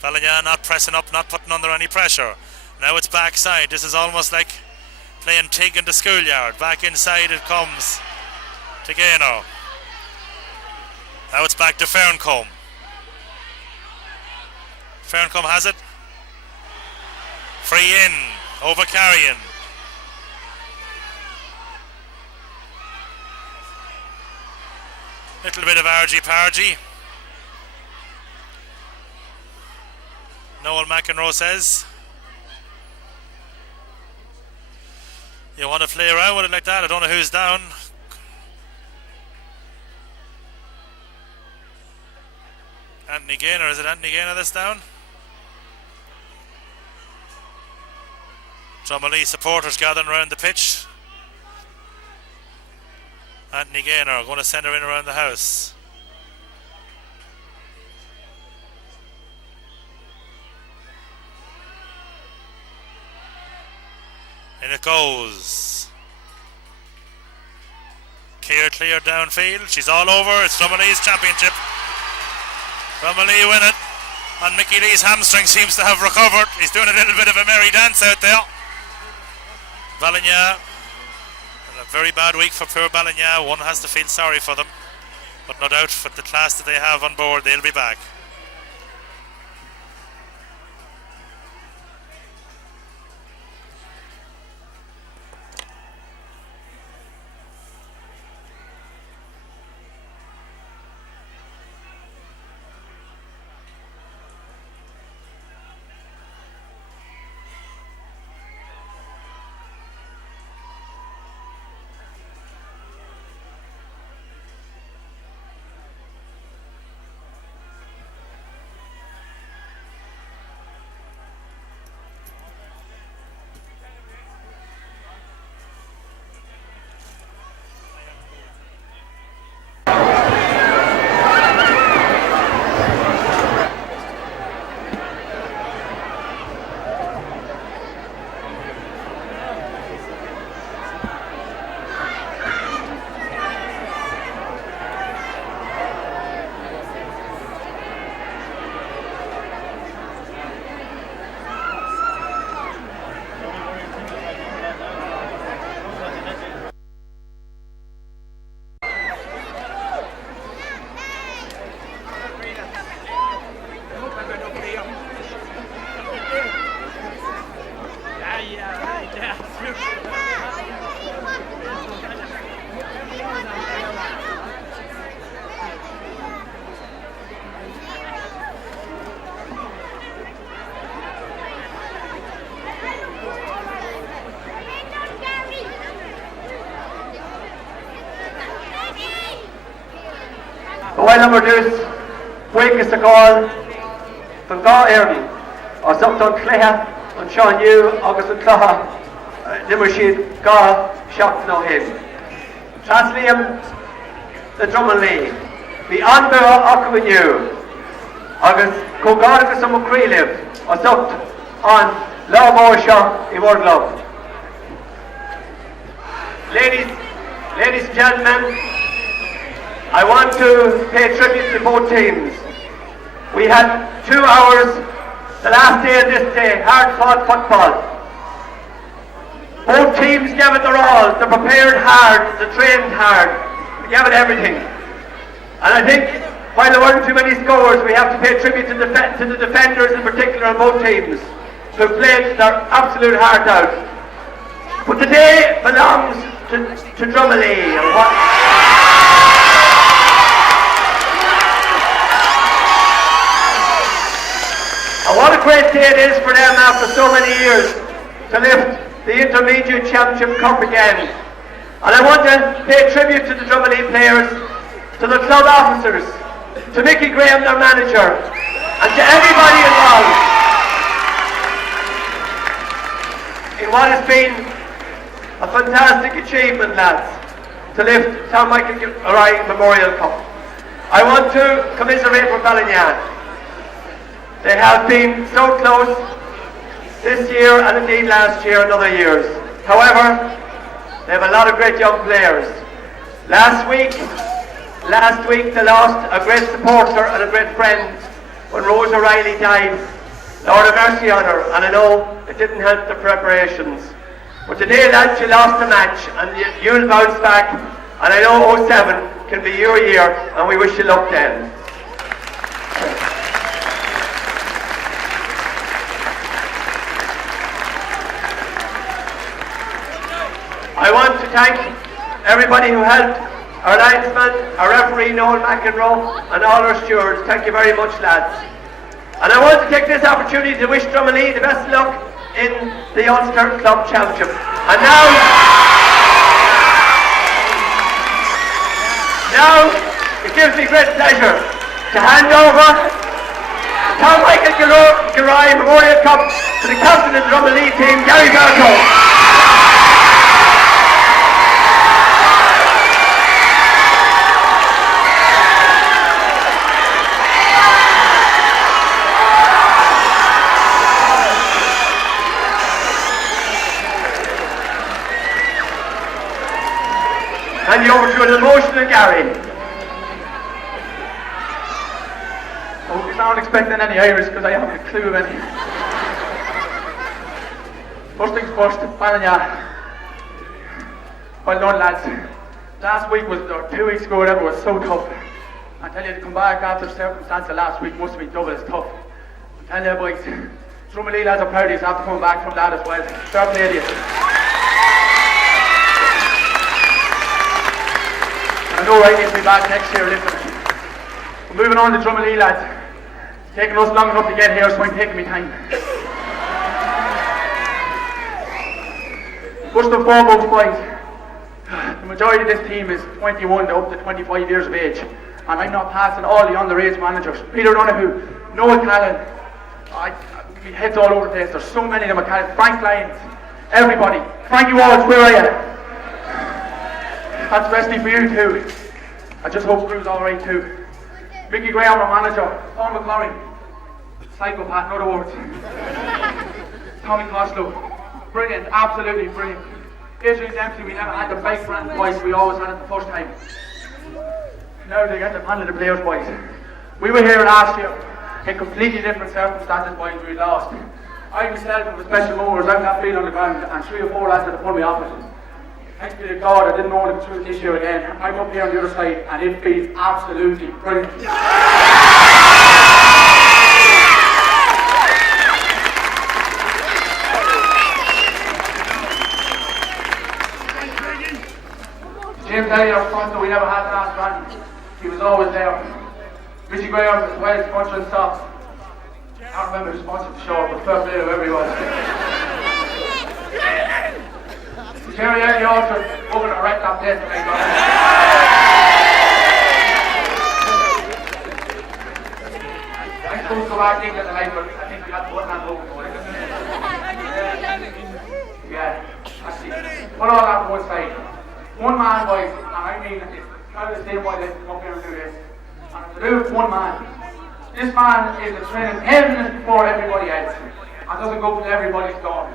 Ballinagh not pressing up, not putting under any pressure. Now it's backside. This is almost like playing Tig in the schoolyard. Back inside it comes to Gaynor. Now it's back to Ferncombe. Ferncombe has it. Free in. Over Carrion. Little bit of argy-pargy. Noel McEnroe says, you want to play around with it like that? I don't know who's down. Anthony Gaynor. Is it Anthony Gaynor that's down? Drumalee supporters gathering around the pitch. Anthony Gaynor going to send her in around the house. And it goes. Clear downfield. She's all over. It's Drumalee's championship. Drumalee win it. And Mickey Lee's hamstring seems to have recovered. He's doing a little bit of a merry dance out there. Ballinagh, a very bad week for poor Ballinagh. One has to feel sorry for them, but no doubt for the class that they have on board, they'll be back. While number deuce, Buicas a gáil don gá airní as up don cléthe an seaniu agus an clotha nimmer siad gá seach nó hen. Trasliam the Drumalee. Bhí anbera acu aniu agus cógáil agus am críliv as up an lábhór seo I Word Love. Ladies and gentlemen, I want to pay tribute to both teams. We had 2 hours, the last day of this day, hard-fought football. Both teams gave it their all. They prepared hard, they trained hard, they gave it everything. And I think, while there weren't too many scores, we have to pay tribute to the defenders in particular on both teams, who played their absolute heart out. But the day belongs to Drumalee. And what a great day it is for them after so many years to lift the Intermediate Championship Cup again. And I want to pay tribute to the Drumalee players, to the club officers, to Mickey Graham, their manager, and to everybody involved in what has been a fantastic achievement, lads, to lift Tom Michael O'Reilly Memorial Cup. I want to commiserate for Ballinagh. They have been so close this year and indeed last year and other years. However, they have a lot of great young players. Last week they lost a great supporter and a great friend when Rose O'Reilly died. Lord have mercy on her, and I know it didn't help the preparations. But today, lads, you lost the match, and you'll bounce back, and I know 07 can be your year, and we wish you luck then. I want to thank everybody who helped, our linesman, our referee Noel McEnroe, and all our stewards. Thank you very much, lads. And I want to take this opportunity to wish Drumalee the best luck in the Ulster Club Championship. And now it gives me great pleasure to hand over Tom Michael O'Reilly Memorial Cup to the captain of the Drumalee team, Gary Berko. Hand you over to an emotional Gary. I hope you're not expecting any Irish because I haven't a clue of any. First things first, Ballinagh. Well done, lads. Last week was, or 2 weeks ago, whatever, was so tough. I tell you, to come back after the circumstance of last week must have been double as tough. I tell you, boys, Drumalee lads are proud of you after coming back from that as well. Fair play to you. I know I need to be back next year, listen. We're moving on to Drumalee, lads. It's taken us long enough to get here, so I'm taking my time. First and foremost, boys, the majority of this team is 21 to up to 25 years of age. And I'm not passing all the underage managers. Peter Donahue, Noah Callan, my head's all over the place. There's so many of them. Frank Lyons, everybody. Frankie Walsh, where are you? That's especially for you too. I just hope Drew's alright too. Mickey Graham, our manager. Paul McLaurin, psychopath, in other words. Tommy Costello, brilliant, absolutely brilliant. Adrian Dempsey, we never had the bike brand twice, we always had it the first time. Now they get the panel of the players, boys. We were here last year in completely different circumstances, boys, we lost. I myself with a special moment was out that field on the ground and 3 or 4 lads had to pull me off it. Thanks be to God, I didn't know it was this year again. I'm up here on the other side and it feels absolutely brilliant. James Elliott, our sponsor, we never had the last man. He was always there. Richie Graham as well, sponsoring stops. I can't remember who sponsored the show, but fair play to everyone. Jerry Elliott also over to wreck that place tonight. supposed to go back to England tonight, but I think we got the one man vote for it. Yeah, actually, put all that to one side. One man, boys, and I mean, it's kind of the same way they come up here and do this. And to do it with one man. This man is a training 10 minutes before everybody else, and doesn't go to everybody's door.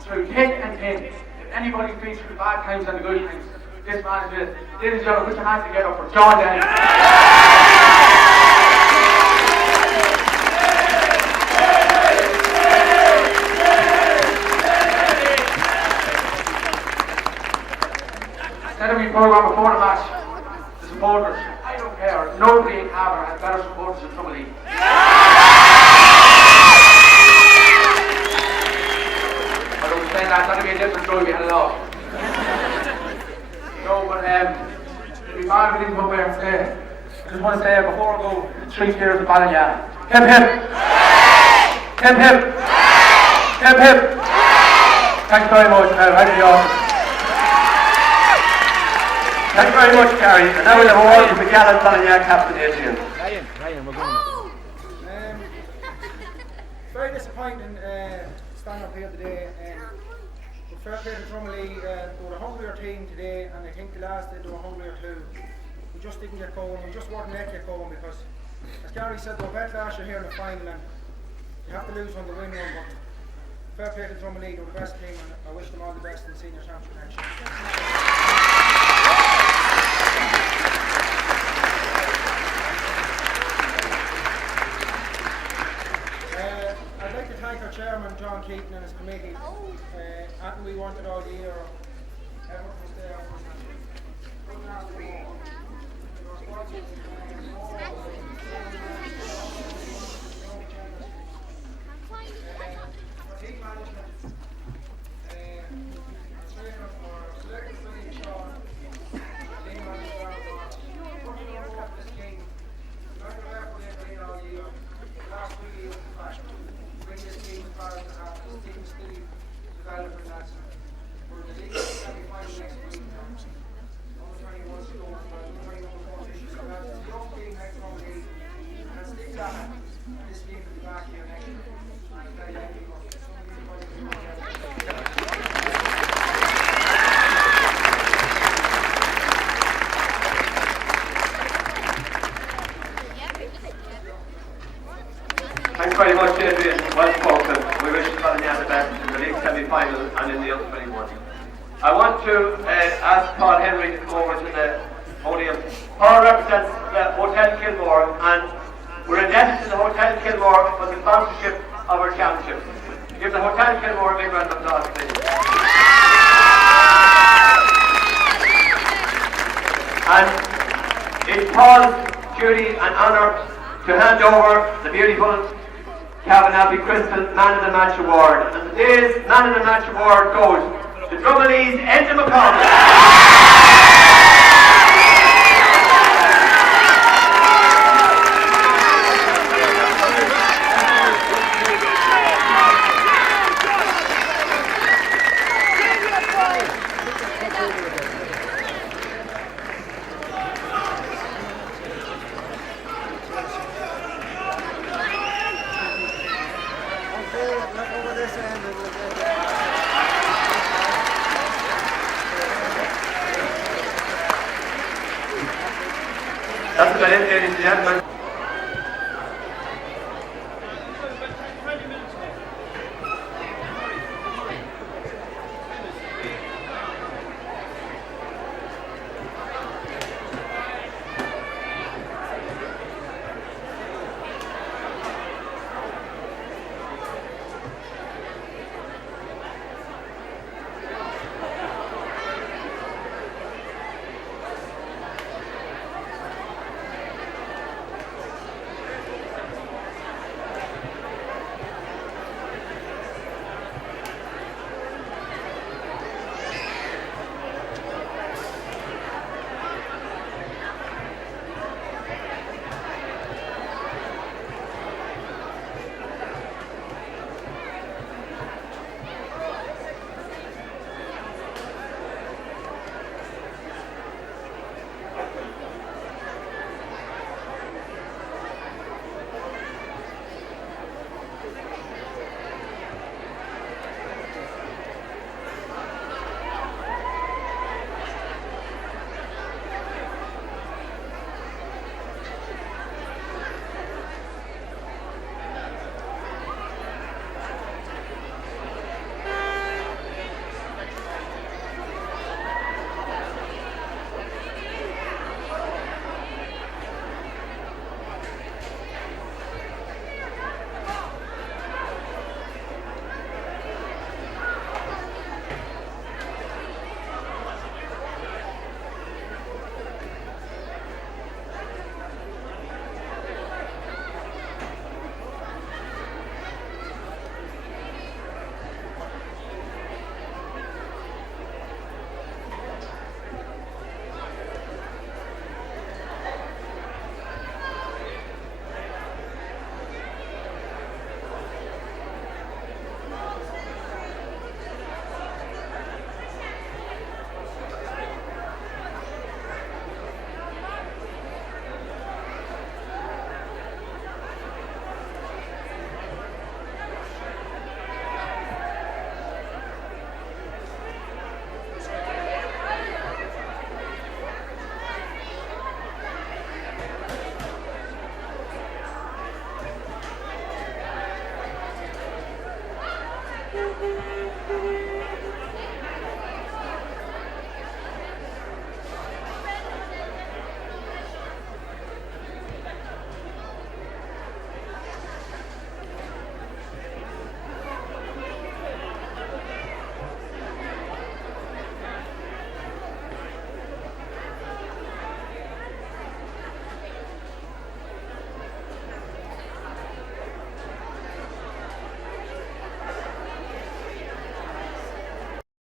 Through thick and thin. If anybody's been through the bad times and the good times, this man is with it. Ladies and gentlemen, put your hands together for John Denny. Instead of we program before the match, the supporters, I don't care, nobody in Cavan has better supporters than Drumalee. I don't say that, that'll be a different story, we had it all. No, but it'll be bad if we didn't come up here and say, I just want to say before I go 3 years of Ballinagh, hip hip! Hip hip! Hip hip! Thanks very much, thank you all. Thank you very much, Gary. And now we'll have a word with the gallant Ballinagh captain, Adrian. Ryan, we're going. Very disappointing standing up here today. But fair play to Drumalee, they were a hungrier team today, and I think the last day they were hungrier too. We just didn't get going, we just weren't able to get going because, as Gary said, they were better last year here in the final, and you have to lose one to win one. But fair play to Drumalee, they were the best team, and I wish them all the best in the senior championship next year. I'd like to thank our chairman, John Keaton, and his committee. And we wanted all year. Everyone was there. Team management, trainer for selected training, Sean, team manager, working on board this team. Not going to have to all year. Last 2 years, in fact, bring this team as far as it has. This team is still developing that. We're in the league semi-final next week. Only 21 to go, 21 competitions. So that's a young team next from the league. And it's still that. This team will be back here next year. Thanks very much, Adrian. Well spoken. We wish Ballinagh the best in the league semi-final and in the under-21. I want to ask Paul Henry to come over to the podium. Paul represents the Hotel Kilmore, and we're indebted to the Hotel Kilmore for the sponsorship of our championship. Give the Hotel Kilmore a big round of applause, please. And it's Paul's duty and honour to hand over the beautiful Cavan Crystal Man of the Match Award. And today's Man of the Match Award goes to Drumalee's Enda McConnell. That's about it, ladies and gentlemen.